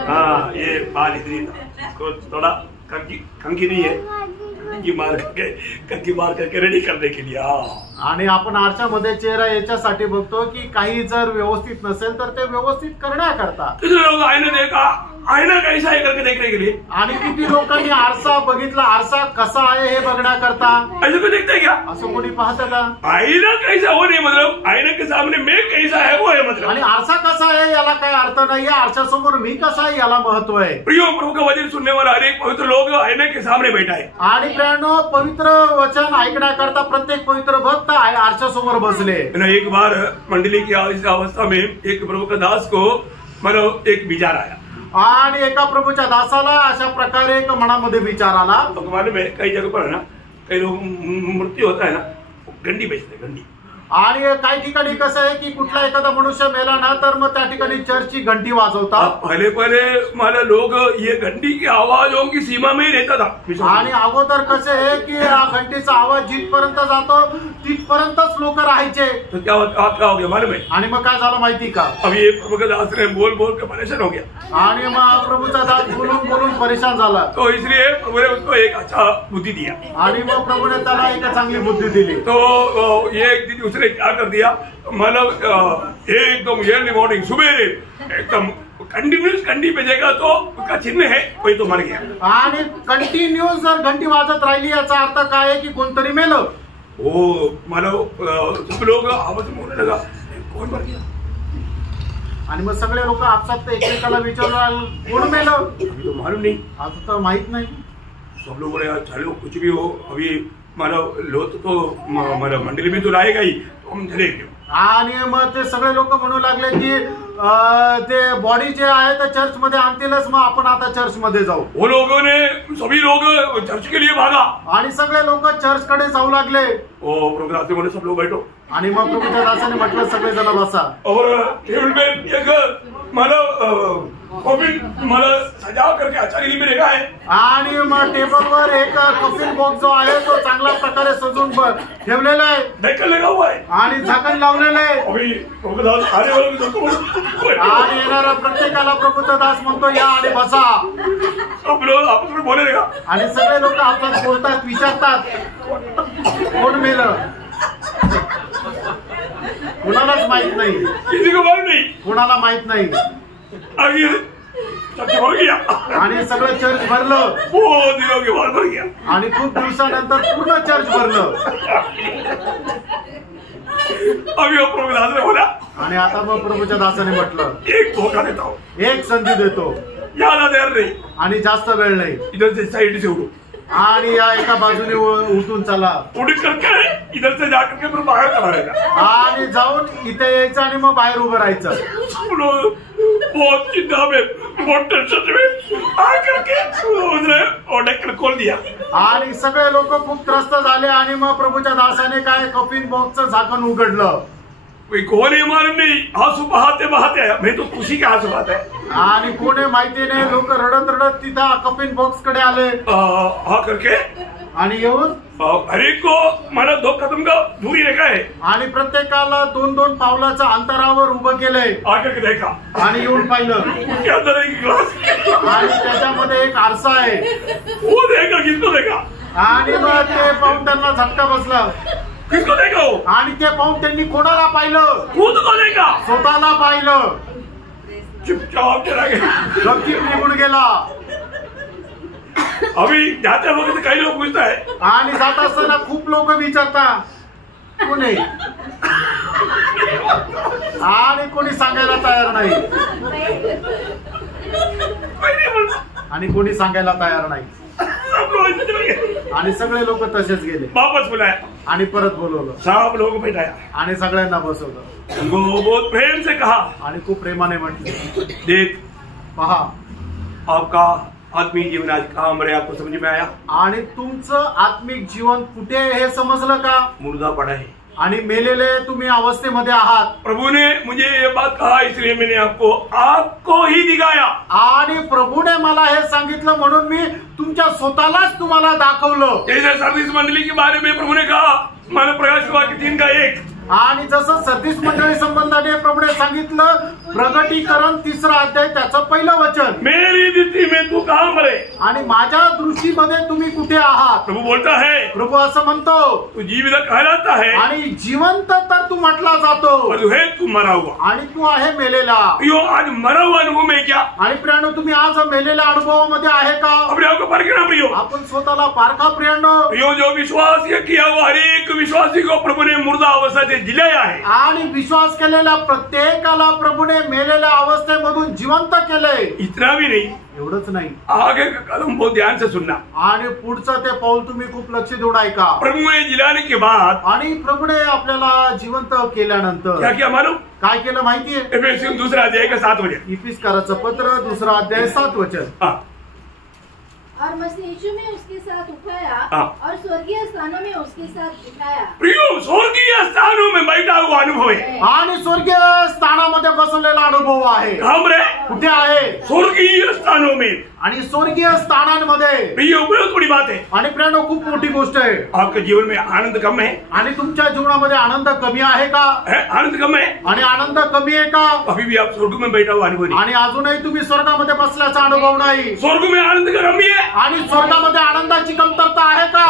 हाँ, ये बाल इधर इसको थोड़ा कंकी नहीं है, कंकी मार करके रेडी करने के लिए. आणि आपण आरशामध्ये चेहरा याच्यासाठी बघतो की काही जर व्यवस्थित नसेल तर ते व्यवस्थित करण्याकरता. कितने लोग आईने देखा, आईना कैसा है करके देखने के लिए. आणि किती लोकांनी आरसा बघितला, आरसा कसा आहे हे बघण्याकरता. ऐसे कोई देखते क्या? असं कोणी पाहतं का? आईना कैसा हो नहीं, मतलब आईने के सामने मैं कैसा है वो है मतलब. आणि आरसा कसा आहे याला काय अर्थ नाहीये, आरशासमोर मी कसा आहे याला महत्व आहे. प्रियो, प्रभु का वचन सुनने वाला हर एक पवित्र लोग आईने के सामने बैठा है. आणि प्रियानो, पवित्र वचन ऐकण्याकरता प्रत्येक पवित्र भक्त आरशासमोर बसले. एक बार मंडली की अवस्था में एक प्रभु का दास को मतलब एक विचार आया. आणि एका प्रभूच्या दासाला अशा प्रकारे एक मनामध्ये विचार आला. तो मालूम है कई जगह पर है ना, कई लोग मृत्यू होता है ना, गंडी बेचते, गंडी. आणि काही ठिकाणी कसं आहे की कुठला एखादा मनुष्य मेला ना तर मग त्या ठिकाणी चर्चची घंटी वाजवतात. पहले पहले मला लोग ये घंटी की आवाजों की सीमा में ही रहता था. आणि अगोदर कसं आहे की हा घंटीचा आवाज जिथपर्यंत जातो तिथपर्यंतच लोक राहायचे. तो क्या हो गया मालूम है? आणि मग काय झालं माहिती का? अब ये प्रभु का दास ने बोल बोल के परेशान हो गया. आणि मग प्रभूचा दास बोलून बोलून परेशान झाला. तो इसलिए प्रभु ने उसको एक अच्छा बुद्धि दिया. आणि मग प्रभूने त्याला एक चांगली बुद्धी दिली. तो ये एक दिन उसने क्या कर दिया, मतलब एकदम अर्ली मॉर्निंग सुबह एकदम कंटिन्यूस घंटी बजेगा तो उसका चिन्ह है कोई तो मर गया. आणि कंटिन्यूस जर घंटी वाजत राहिली याचा अर्थ काय आहे की कोणतरी मेलं. वो मतलब सब लोग आवाज में बोलने लगा, कौन मर गया? आणि मग सगळे लोक आपसात एकमेकाला विचारलं कोण मेलं? अभी तो मालूम नहीं, आता तर माहित नाही. सब लोग बोले चलो कुछ भी हो, अभी मतलब लोग तो मतलब मंडली में तो लाएगा ही, तो हम चले गए. आणि मग ते सगळे लोक म्हणू लागले की ते बॉडी जे आहे ते चर्च मध्ये आणतीलच, मग आपण आता चर्च मध्ये जाऊ. वो लोगों ने सभी लोग चर्च के लिए भागा. आणि सगळे लोक चर्च कडे जाऊ लागले. ओ प्रोग्राम बोले सब लोग बैठो. आणि मग प्रभूच्या दासाने म्हटलं सगळे जण बसा. और टेबल पे एक मतलब मला सजा करके आचार्य में रेखा है. आणि मग टेबलवर एक कॉफी बॉक्स जो आहे तो चांगल्या प्रकारे सजून ठेवलेला आहे. ढक्कन लगा हुआ है आणि झाकण लावलेलं आहे. अभी आने वाले आणि येणारा प्रत्येकाला प्रभूचा दास म्हणतो या आणि बसा. सब लोग आपस में बोले रहेगा. आणि सगळे लोक आपल्याला बोलतात, विचारतात कोण मेलं. कोणालाच माहित नाही, किसी को मालूम नहीं, कोणाला माहित नाही. आगे चर्च भर गया आणि सगळं चर्च भरलं. बहुत दिनों के बाद भर गया. आणि खूप दिवसानंतर पूर्ण चर्च भरलं. अभी वो प्रभु दास ने बोला, आणि आता मग प्रभूच्या दासाने म्हटलं, एक मौका देता हूँ, एक संधी देतो ज्यादा देर नहीं, आणि जास्त वेळ नाही. इधर से साइड से उठो, आणि या एका बाजूने उठून चला उठ करके इधर से जाकर के फिर बाहर खड़ा रहेगा. आणि जाऊन इथे यायचं आणि मग बाहेर उभं राहायचं. सब लोग बहुत चिंता में, बहुत टेंशन में आकर के उसने और ढक्कन खोल दिया. आणि सगळे लोक खूप त्रस्त झाले. आणि मग प्रभूच्या दासाने काय कॉफिन बॉक्सचं झाकण उघडलं. कोई कौन है मालूम नहीं, आंसू बहाते बहाते आया. मैं तो खुशी के आंसू बहाते है. आणि कोणी माहिती नाही, लोक रडत रडत तिथं कॉफिन बॉक्स कडे आले. हाँ करके आणि येऊन हर एक को माना 2 कदम का दूरी रखा है. आणि प्रत्येकाला 2-2 पावलाच्या अंतरावर उभं केलंय. आकर के देखा, आणि येऊन पाहिलं. उसके अंदर एक ग्लास, आणि त्याच्यामध्ये एक आरसा आहे. वो देखा, किसको देखा, आणि मग ते पाहून त्यांना झटका बसला. किसको देखा वो, आणि ते पाहून त्यांनी कोणाला पाहिलं, खुद को देखा, स्वतःला पाहिलं. चुपचाप चला गया. गपचीप निघून गेला. अभी जाते वक्त काही लोग पूछता है, आणि जात असताना खूप लोक विचारतात कोणी, आणि कोणी सांगायला तयार नाही. कोई नहीं बोलता. आणि कोणी सांगायला तयार नाही. सब लोग ऐसे चले गए. आणि सगळे लोक तसेच गेले. वापस बुलाया, आणि परत बोलवलं. सब लोगों को बैठाया, आणि सगळ्यांना बसवलं. उनको बहुत प्रेम से कहा, आणि खूप प्रेमाने म्हटले, देख पहा आपका आत्मिक जीवन आज कहाँ मरे, आपको समझ में आया. आणि तुमचं आत्मिक जीवन कुठे आहे हे समजलं का. मुर्दा पड़ा है. आणि मेलेले तुम्ही अवस्थेमध्ये आहात. प्रभु ने मुझे ये बात कहा, इसलिए मैंने आपको ही दिखाया. आणि प्रभूने मला हे सांगितलं म्हणून मी तुमच्या स्वतःलाच तुम्हाला दाखवलं. जैसे सर्विस मंडली के बारे में प्रभु ने कहा, मानव प्रकाश वाक्य 3 का 1. आणि जसं सतीश मंडळी संबंधाने प्रभूने सांगितलं, प्रगटीकरण 3रा अध्याय त्याचं पहिलं वचन, मेरी दृष्टि में तू कहाँ मरे. आणि माझ्या दृष्टीमध्ये तुम्ही कुठे आहात. प्रभु बोलता है, प्रभू असं म्हणतो, तू जीवित कहलाता है, आणि जिवंत तर तू म्हटला जातो, और तू है तू मरा हुआ. आणि तू आहे मेलेला. यो आज मरा हुआ अनुभव में क्या, आणि प्रियानो तुम्ही आज मेलेल्या अनुभवामध्ये आहे का. अपने आप को परखना प्रियो. आपण स्वतःला पारखा प्रियानो. प्रियो, जो विश्वास ये किया वो हर एक विश्वासी को प्रभु ने मुर्दा अवस्था से जिलाया है. आणि विश्वास केलेल्या प्रत्येकाला प्रभूने मेलेल्या अवस्थेमधून जिवंत केले. इतना भी नहीं, एवढंच नाही, आगे का कदम बहुत ध्यान से सुनना. आणि पुढचं ते पाऊल तुम्ही खूप लक्ष देऊन ऐका. प्रभु ने जिलाने के बाद आणि प्रभूने आपल्याला जिवंत केल्यानंतर क्या किया मालूम, काय केलं माहितीये. एफेसियन 2 अध्याय का 7 वचन. इफिसकाराचं पत्र 2रा अध्याय 7 वचन. हाँ. और मसीह यीशु में उसके साथ उठाया हाँ. और स्वर्गीय स्थानों में उसके साथ बिठाया. प्रियो, स्वर्गीय स्थानों में बैठा हुआ अनुभव है. आणि स्वर्गीय स्थानामध्ये बसवलेला अनुभव आहे. हम रे कुठे आहे. स्वर्गीय स्थानों में. आणि स्वर्गीय स्थानांमध्ये. प्रियो, बहुत बड़ी बात है. आणि प्रियानो खूप मोठी गोष्ट आहे. आपके जीवन में आनंद कम है. आणि तुमच्या जीवनामध्ये आनंद कमी आहे का. आनंद कम है. आणि आनंद कमी आहे का. अभी भी आप स्वर्ग में बैठा हुआ अनुभव नहीं. आणि अजूनही तुम्ही स्वर्गामध्ये बसल्याचा अनुभव नाही. स्वर्ग में आनंद का कमी है. आणि स्वर्गामध्ये आनंदाची कमतरता आहे का.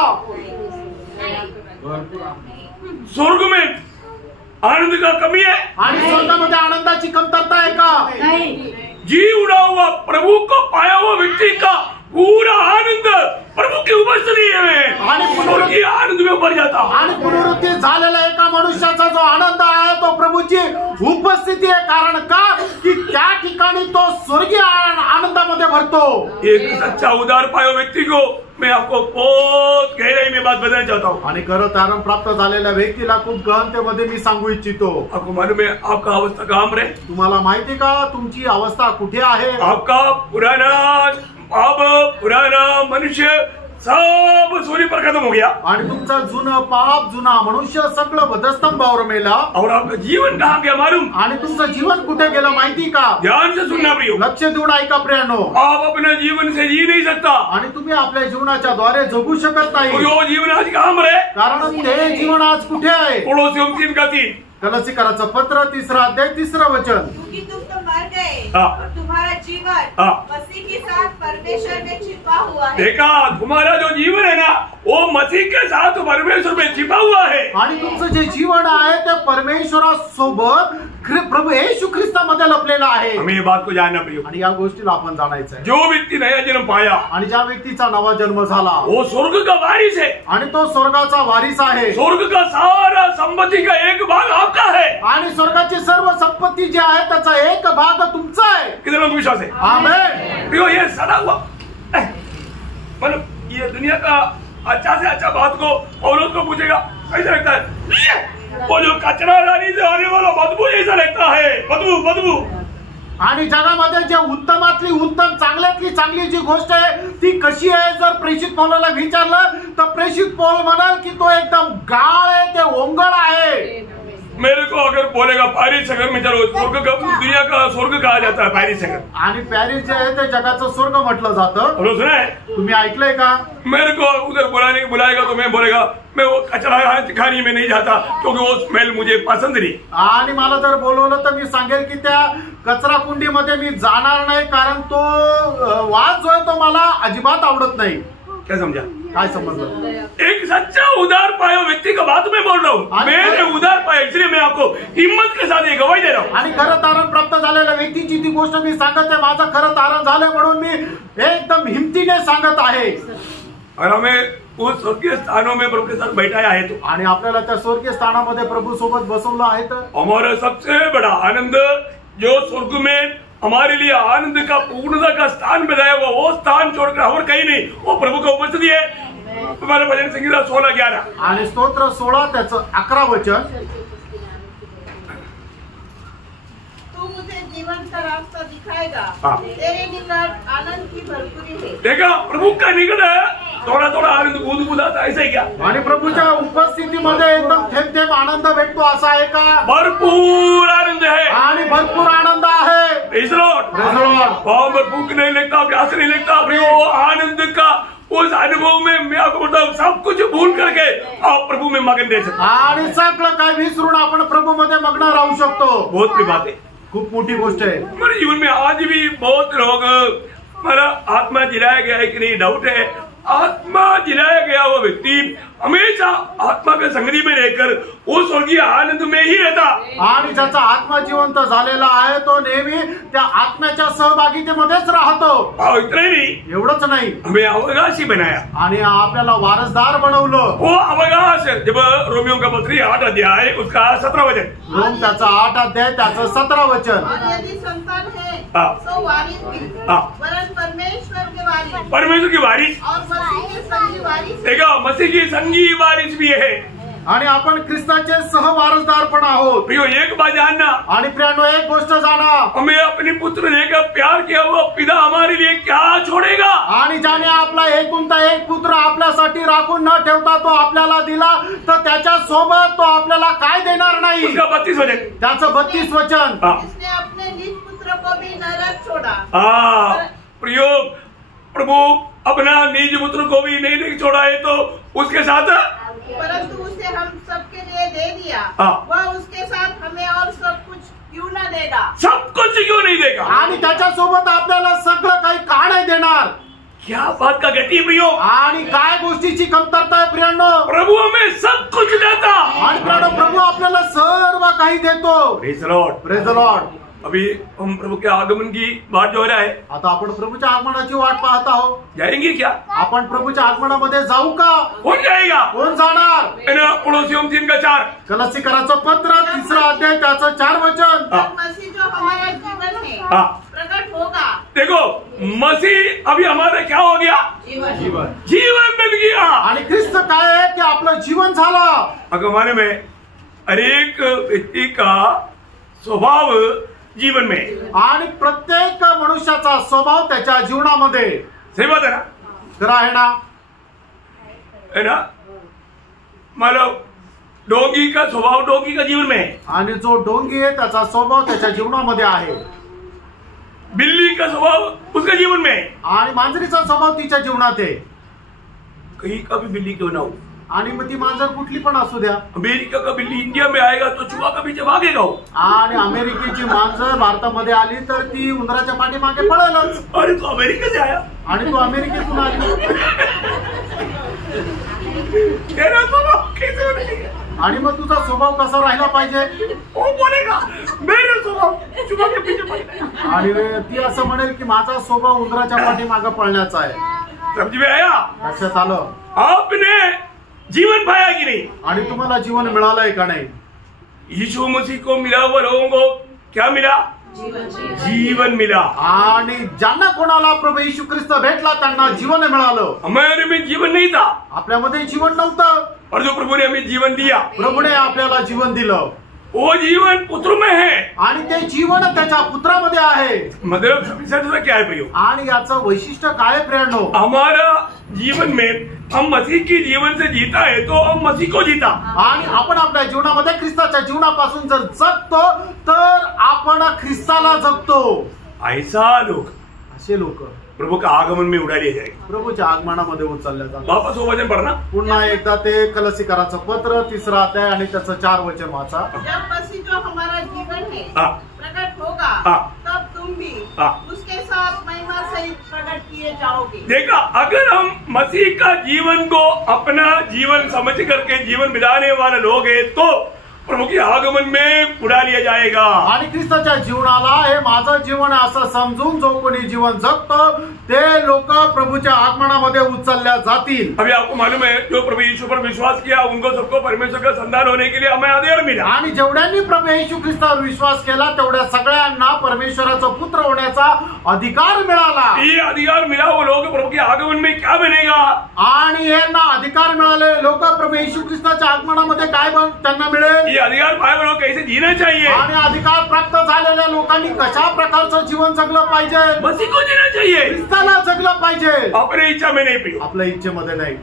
स्वर्ग में आनंद का कमी है. आणि स्वर्गामध्ये आनंदाची कमतरता आहे का. नहीं. जी उड़ा हुआ प्रभु को पाया हुआ व्यक्ति का पूरा आनंद प्रभु की उपस्थिति में आणि स्वर्गीय आनंद में भर जाता. आणि पुनरुत्थी झालेला एका मनुष्याचा जो आनंद आहे तो प्रभूची उपस्थिती आहे. कारण का की त्या ठिकाणी तो स्वर्गीय आनंदामध्ये भरतो. एक सच्चा उदार पाया व्यक्ति को मैं आपको बहुत गहराई में बात बताना चाहता हूँ. आणि खरं तारण प्राप्त झालेल्या व्यक्तीला खूप गहनतेमध्ये मी सांगू इच्छितो. आपको मालूम है आपका अवस्था कहाँ रे. तुम्हाला माहिती का तुमची अवस्था कुठे आहे. आपका पुराना मनुष्य सब सूर्य पर खत्म हो गया. आणि तुमचा जुना पाप जुना मनुष्य सगळं वधस्तंभावर मेला. और आपका जीवन कहाँ गया मालूम. आणि तुमचं जीवन कुठे गेलं माहिती का. ध्यान से सुनना प्रियो. लक्ष देऊन ऐका प्रियानो. आप अपना जीवन से जी नहीं सकता. आणि तुम्ही आपल्या जीवनाच्या द्वारे जगू शकत नाही. वो जीवन आज कहाँ मरे. कारण ते जीवन आज कुठे आहे. पड़ोसियों 3 का 3. कलसीकराचं पत्र 3रा अध्याय 3रं वचन. क्योंकि तुम तो मर गए गए हाँ। और तुम्हारा जीवन हाँ। मसीह के साथ परमेश्वर में छिपा हुआ है। देखा, तुम्हारा जो जीवन है ना वो मसीह के साथ परमेश्वर में छिपा हुआ है। आणि तुमचं जे जीवन आहे ते परमेश्वरासोबत प्रभू येशू ख्रिस्तामध्ये लपलेलं आहे. हमें ये बात को जानना प्रियो, आणि या गोष्टीला आपण जाणायचं आहे. जो व्यक्ति नया जन्म पाया आणि ज्या व्यक्तीचा नवा जन्म झाला वो स्वर्ग का वारिस है। आणि तो स्वर्गाचा वारिस आहे. स्वर्ग का सारा संपत्ति का एक भाग आपका है। आणि स्वर्गाची सर्व संपत्ती जी आहे त्याचा एक भाग तुमचा आहे. कितने लोग विश्वास है? आमेन. प्रियो, ये सड़ा हुआ मतलब ये दुनिया का अच्छा से अच्छा बात को पौलुस को पूछेगा कैसा लगता है? वो जो कचरा डाली से आने वाला बदबू जैसा लगता है, बदबू बदबू। आणि जगामध्ये जे उत्तमातली उत्तम चांगल्यातली चांगली जी गोष्ट आहे ती कशी आहे जर प्रेषित पौलाला विचारलं तर प्रेषित पौल म्हणाल की तो एकदम गाळ आहे, ते ओंगळ आहे. मेरे को अगर बोलेगा पॅरिस शहर में चलो, स्वर्ग का दुनिया का स्वर्ग कहा जाता है पॅरिस शहर। आणि पॅरिस जे आहे ते जगाचं स्वर्ग म्हटलं जातं. बोलो, सुना है? तुम्ही ऐकलंय का? मेरे को उधर बुलाएगा तो मैं बोलेगा मैं वो कचरा खाने में नहीं जाता क्योंकि वो स्मेल मुझे पसंद नहीं। आणि मला जर बोलवलं तर मी सांगेल की त्या कचरा कुंडीमध्ये मी जाणार नाही कारण तो वास जो आहे तो मला अजिबात आवडत नाही. क्या समझा? काय समजलं? एक सच्चा उदार पाया व्यक्ति का बात मैं बोल रहा हूँ। मैंने उदार पाया इसलिए मैं आपको हिम्मत के साथ ये गवाही दे रहा हूँ। आणि खरं तारण प्राप्त झालेल्या व्यक्तीची ती गोष्ट मी सांगत आहे. माझं खरं तारण झालं म्हणून मी एकदम हिमतीने सांगत आहे. और हमें उस स्वर्गीय स्थानों में प्रभु के साथ बैठाया है तो आणि आपल्याला त्या स्वर्गीय स्थानामध्ये प्रभू सोबत बसवलं आहे. तर हमारा सबसे बड़ा आनंद जो स्वर्ग में हमारे लिए आनंद का पूर्णता का स्थान बनाया हुआ वो स्थान छोड़कर और कहीं नहीं, वो प्रभु का उपस्थिति है। तुम्हारे भजन संगीता 16:11 आणि स्तोत्र 16 त्याचं 11 वचन. तू मुझे जीवन का रास्ता दिखाएगा, हाँ। तेरे निकट आनंद की भरपूरी है। देखा, प्रभु का निकट है, थोड़ा थोड़ा आनंद बूंद बूंद आता, ऐसा ही क्या? आणि प्रभूच्या उपस्थितीमध्ये एकदम थेंब थेंब आनंद भेटतो असा आहे का? भरपूर आनंद है आणि भरपूर आनंद आहे. Praise the Lord. Praise the Lord. वहाँ पर भूख नहीं लगता, प्यास नहीं लगता, वो आनंद का उस अनुभव में मैं आपको बताऊं सब कुछ भूल करके आप प्रभु में मगन दे सकते। आणि सगळं काय विसरून आपण प्रभू मध्ये मग्न राहू शकतो. बहुत बड़ी बात है, खूप मोठी गोष्ट आहे. हमारे जीवन में आज भी बहुत लोग हमारा आत्मा जिलाया गया है कि नहीं, डाउट है। आत्मा जिलाया गया हुआ व्यक्ति हमेशा आत्मा के संगति में रहकर वो स्वर्गीय आनंद में ही रहता। आणि ज्याचा आत्मा जिवंत झालेला आहे तो नेहमी त्या आत्म्याच्या सहभागितेमध्येच राहतो. इतना ही नहीं, एवढंच नाही, हमें अवकाशी बनाया आणि आपल्याला वारसदार बनवलं. वो अवकाश जब रोमियो का पत्री 8 अध्याय उसका 17 वचन, रोम त्याचा 8 अध्याय त्याचं 17 वचन. और यदि संतान है हाँ। तो वारिस भी, हाँ। वरन परमेश्वर के वारिस परमेश्वर की वारिस, और मसीह के संगी वारिस। देखा मसीह की संगी वारिस भी है। आणि आपण ख्रिस्ताचे सहवारसदार पण आहोत. प्रियो, एक बात जानना, आणि प्रियानो एक गोष्ट जाणा, हमें अपने पुत्र लेकर प्यार किया हुआ पिता हमारे लिए क्या छोड़ेगा? आणि ज्याने आपला एकुलता एक पुत्र आपल्यासाठी राखून न ठेवता तो आपल्याला दिला तर त्याच्या सोबत तो आपल्याला काय देणार नाही. उसका 32 वचन, त्याचं 32 वचन. हाँ। जिसने अपने निज पुत्र को भी नरक छोड़ा। हाँ प्रियो, प्रभु अपना निज पुत्र को भी नहीं छोड़ा है तो उसके साथ परंतु उसे हम सबके लिए दे दिया। हाँ। वह उसके साथ हमें और सब कुछ क्यों न देगा? सब कुछ क्यों नहीं देगा? आणि त्याच्या सोबत आपल्याला सगळं काही का नाही देणार. क्या बात का गति प्रियो, आणि काय गोष्टीची कमतरता आहे प्रियांनो. प्रभु हमें सब कुछ देता। आणि प्रियांनो प्रभू आपल्याला सर्व काही देतो. Praise the Lord. Praise the Lord. अभी हम प्रभु के आगमन की बात जो हो रहा है, आता आपण प्रभूच्या आगमनाची वाट पाहत आहोत. जाएंगे क्या? आपण प्रभूच्या आगमनामध्ये जाऊ का? कौन जाएगा? कोण जाणार? है ना, पड़ोसियों 3:4 कलसीकराचं पत्र 3 अध्याय त्याचं 4 वचन. जब मसीह जो हमारा जीवन है हाँ। प्रकट होगा। देखो, मसीह अभी हमारा क्या हो गया? जीवन जीवन बन गया। आणि ख्रिस्त काय आहे की आपलं जीवन झालं. अगमाने में हर एक व्यक्ति का स्वभाव जीवन में, आणि प्रत्येक मनुष्याचा स्वभाव त्याच्या जीवनामध्ये सही बात है ना? खरं आहे ना? है ना? मतलब डोंगी का स्वभाव डोंगी का जीवन में है, आणि जो डोंगी आहे त्याचा स्वभाव त्याच्या जीवनामध्ये आहे. बिल्ली का स्वभाव उसका जीवन में है, आणि मांजरीचा स्वभाव तिच्या जीवनात आहे. कहीं का भी बिल्ली क्यों ना हो, आणि मग ती मांजर कुठली पण असू द्या. अमेरिका का बिल्ली इंडिया में आएगा तो चूहा का पीछे भागेगा वो. आणि अमेरिकेची मांजर भारतामध्ये आली तर ती उंदराच्या पाठीमागे पळेलच. अरे तो अमेरिका से आया आणि तो अमेरिकेतून आली. तेरा स्वभाव कैसे बनेगा? आणि मग तुझा स्वभाव कसा राहिला पाहिजे? वो बोलेगा मेरा स्वभाव चूहा के पीछे भागेगा. आणि ती असं म्हणेल की माझा स्वभाव उंदराच्या पाठीमागे पळण्याचा आहे. समझ में आया? लक्षात आलं? आपने जीवन पाया कि नहीं? आणि तुम्हाला जीवन मिळालंय का नाही? यीशु मसीह को मिला हुआ लोगों को क्या मिला? जीवन मिला. आणि ज्यांना कोणाला प्रभू येशू ख्रिस्त भेटला त्यांना जीवन मिळालं. हमारे में जीवन नहीं था आपल्यामध्ये जीवन नव्हतं, और जो प्रभु ने हमें जीवन दिया प्रभूने आपल्याला जीवन दिलं. वो जीवन पुत्र में है. आणि ते जीवन त्याच्या पुत्रामध्ये आहे. मतलब सबसे क्या है प्रियो? आणि याचं वैशिष्ट्य काय प्रेरणो? हमारा जीवन में हम मसीह की जीवन से जीता है तो हम मसीह को जीता. आणि आपण आपल्या जीवनामध्ये ख्रिस्ताच्या जीवनापासून जर जगतो तर आपण ख्रिस्ताला जगतो. ऐसा लोग असे लोक प्रभु का आगमन में उड़ा लिए जाएंगे. प्रभूच्या आगमनामध्ये उचलल्या जातात. वापस वो वचन पढ़ना. पुन्हा एकदा ते कलसीकराचं पत्र 3 अध्याय आणि त्याचं 4 वचन वाचा. जब मसीह जो हमारा जीवन है प्रकट होगा तब तुम भी उसके साथ महिमा सहित प्रकट किए जाओगे. देखा, अगर हम मसीह का जीवन को अपना जीवन समझ करके जीवन बिताने वाले लोग हैं तो प्रभु के आगमन में उड़ा लिया जाएगा. आणि ख्रिस्ताच्या जीवनाला हे माझं जीवन असं समजून जो कोणी जीवन जगतो ते लोक प्रभूच्या आगमनामध्ये उचलल्या जातील. अभी आपको मालूम है जो प्रभु यीशु पर विश्वास किया उनको सबको परमेश्वर का संतान होने के लिए हमें अधिकार मिला. आणि जेवढ्यांनी प्रभू येशू ख्रिस्तावर विश्वास केला तेवढ्या सगळ्यांना परमेश्वराचा पुत्र होण्याचा अधिकार मिळाला. ये अधिकार मिला वो लोग प्रभु के आगमन में क्या बनेगा? आणि यांना अधिकार मिळाले लोक प्रभु येशू ख्रिस्ताच्या आगमनामध्ये काय त्यांना मिळेल? ये अधिकार पाए हुए लोग कैसे जीना चाहिए? आणि अधिकार प्राप्त झालेल्या लोकांनी कशा प्रकारचं जीवन जगलं पाहिजे? मसीह को जीना चाहिए. ख्रिस्ताला जगलं पाहिजे. अपने इच्छा में नहीं प्रियो. आपल्या इच्छेमध्ये नाही.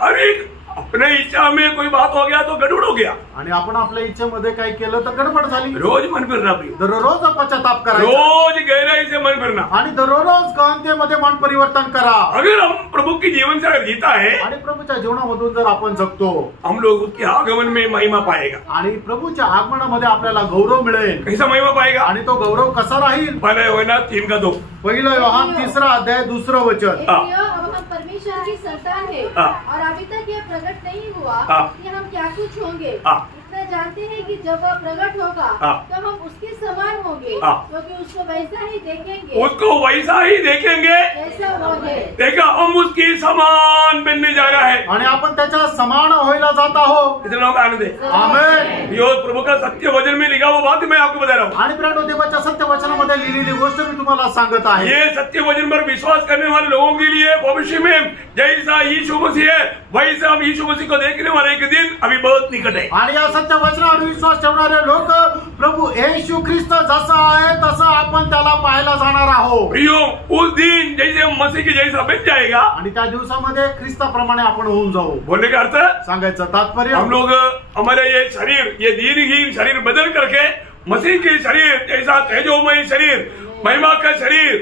अरे अपने इच्छा में कोई बात हो गया तो गड़बड़ हो गया. आणि आपण आपल्या इच्छेमध्ये काय केलं तर गडबड झाली. रोज मन फिरना प्रियो. दररोज पश्चाताप करायचा. रोज गहराई से मन फिरना. आणि दररोज गहनतेमध्ये मन परिवर्तन करा. अगर हम प्रभु की जीवन से अगर जीता है आणि प्रभूच्या जीवनामधून जर आपण जगतो हम लोग उसके आगमन में महिमा पाएगा. आणि प्रभूच्या आगमनामध्ये आपल्याला गौरव मिळेल. कैसा महिमा पाएगा? आणि तो गौरव कसा राहील? पहला यूहन्ना 3:2. पहिला योहान 3 अध्याय 2 वचन. हम परमेश्वर की संतान है और अभी तक ये प्रकट नहीं हुआ कि हम क्या कुछ होंगे. इतना जानते हैं कि जब वह प्रकट होगा तो हम उसके समान होंगे क्योंकि उसको वैसा ही देखेंगे. उसको वैसा ही देखेंगे जैसा वो है. देखा, हम उसकी समान बनने जा रहा है. आणि आपण त्याच्या समान व्हायला जात आहोत. कितने लोग आनंद है? आमेन. यो प्रभु का सत्य वचन में लिखा वो बात मैं आपको बता रहा हूँ. आणि प्रेरणो देवाच्या सत्य वचनामध्ये लिहिलेली गोष्ट मी तुम्हाला सांगत आहे. ये सत्य वचन पर विश्वास करने वाले लोगों के लिए भविष्य में जैसा यीशु मसीह है वैसा हम यीशु मसीह को देखने वाले एक दिन अभी बहुत निकट है. आणि या सत्य वचनावर विश्वास ठेवणारे लोक प्रभू येशू ख्रिस्त जसा आहे तसं आपण त्याला पाहायला जाणार आहोत. प्रियो, उस दिन जैसे हम मसीह की जैसा बन जाएगा. आणि त्या दिवसामध्ये ख्रिस्ताप्रमाणे आपण होऊन जाऊ. बोलने का अर्थ सांगायचं तात्पर्य हम लोग हमारे ये शरीर ये दीनहीन शरीर बदल करके मसीह के शरीर जैसा तेजोमय शरीर महिमा का शरीर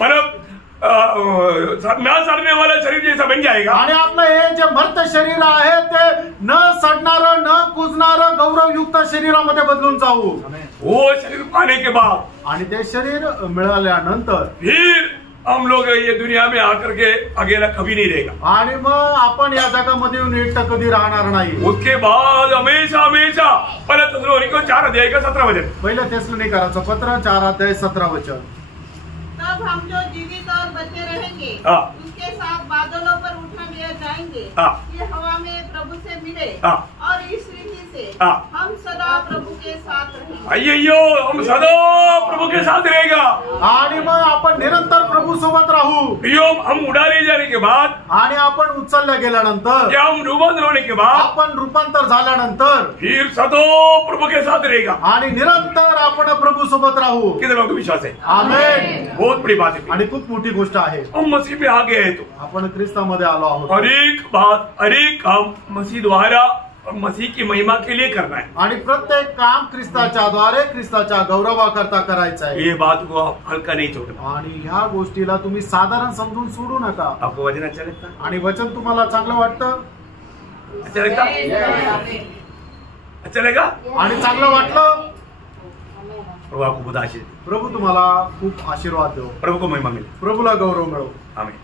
परम न सड़ने वाला शरीर जैसा बन जाएगा. आणि आपलं हे जे मर्त शरीर आहे ते न सडणारं न कुजणारं गौरवयुक्त शरीरामध्ये बदलून जाऊ. वो शरीर पाने के बाद आणि ते शरीर मिळाल्यानंतर फिर हम लोग ये दुनिया में आकर के अकेला कभी नहीं रहेगा. आणि मग आपण या जगामध्ये येऊन एकटं कधी राहणार नाही. उसके बाद हमेशा हमेशा पहला थिस्सलुनीकियों 4 अध्याय का 17 वचन. पहिलं थिस्सलुनीकराचं पत्र 4 अध्याय 17 वचन. तब हम जो जीवित और बचे रहेंगे उसके साथ बादलों पर उठा लिए जाएंगे. ये हवा में प्रभु से मिले और इस रीति से हम सदा प्रभु के साथ रहेंगे. अय्यो, हम सदा प्रभु के साथ रहेगा. आणि मग आपण निरंतर प्रभू सोबत राहू. प्रियो, हम उड़ा ले जाने के बाद आणि आपण उचलल्या गेल्यानंतर या हम रूपांतर होने के बाद आपण रूपांतर झाल्यानंतर फिर सदा प्रभु के साथ रहेगा. आणि निरंतर आपण प्रभु सोबत राहू. कितने लोगों को विश्वास है? आमेन. बहुत बड़ी बात है. आणि खूप मोठी गोष्ट आहे. हम मसीह में आ गए हैं तो आपण ख्रिस्तामध्ये आलो आहोत. हर एक बात हर एक काम मसीह द्वारा और मसीह की महिमा के लिए करना है. आणि प्रत्येक काम ख्रिस्ताच्या द्वारे ख्रिस्ताच्या गौरवाकरता करायचं आहे. ये बात को आप हल्का नहीं छोड़ना. आणि ह्या गोष्टीला तुम्ही साधारण समजून सोडू नका. आपको वचन अच्छा लगता है? आणि वचन तुम्हाला चांगलं वाटतं अच्छा लगता? अच्छा लगा? आणि चांगलं वाटलं? प्रभु आपको बहुत आशीष दे. प्रभू तुम्हाला खूप आशीर्वाद देव. प्रभु को महिमा मिले. प्रभूला गौरव मिळो. आमीन.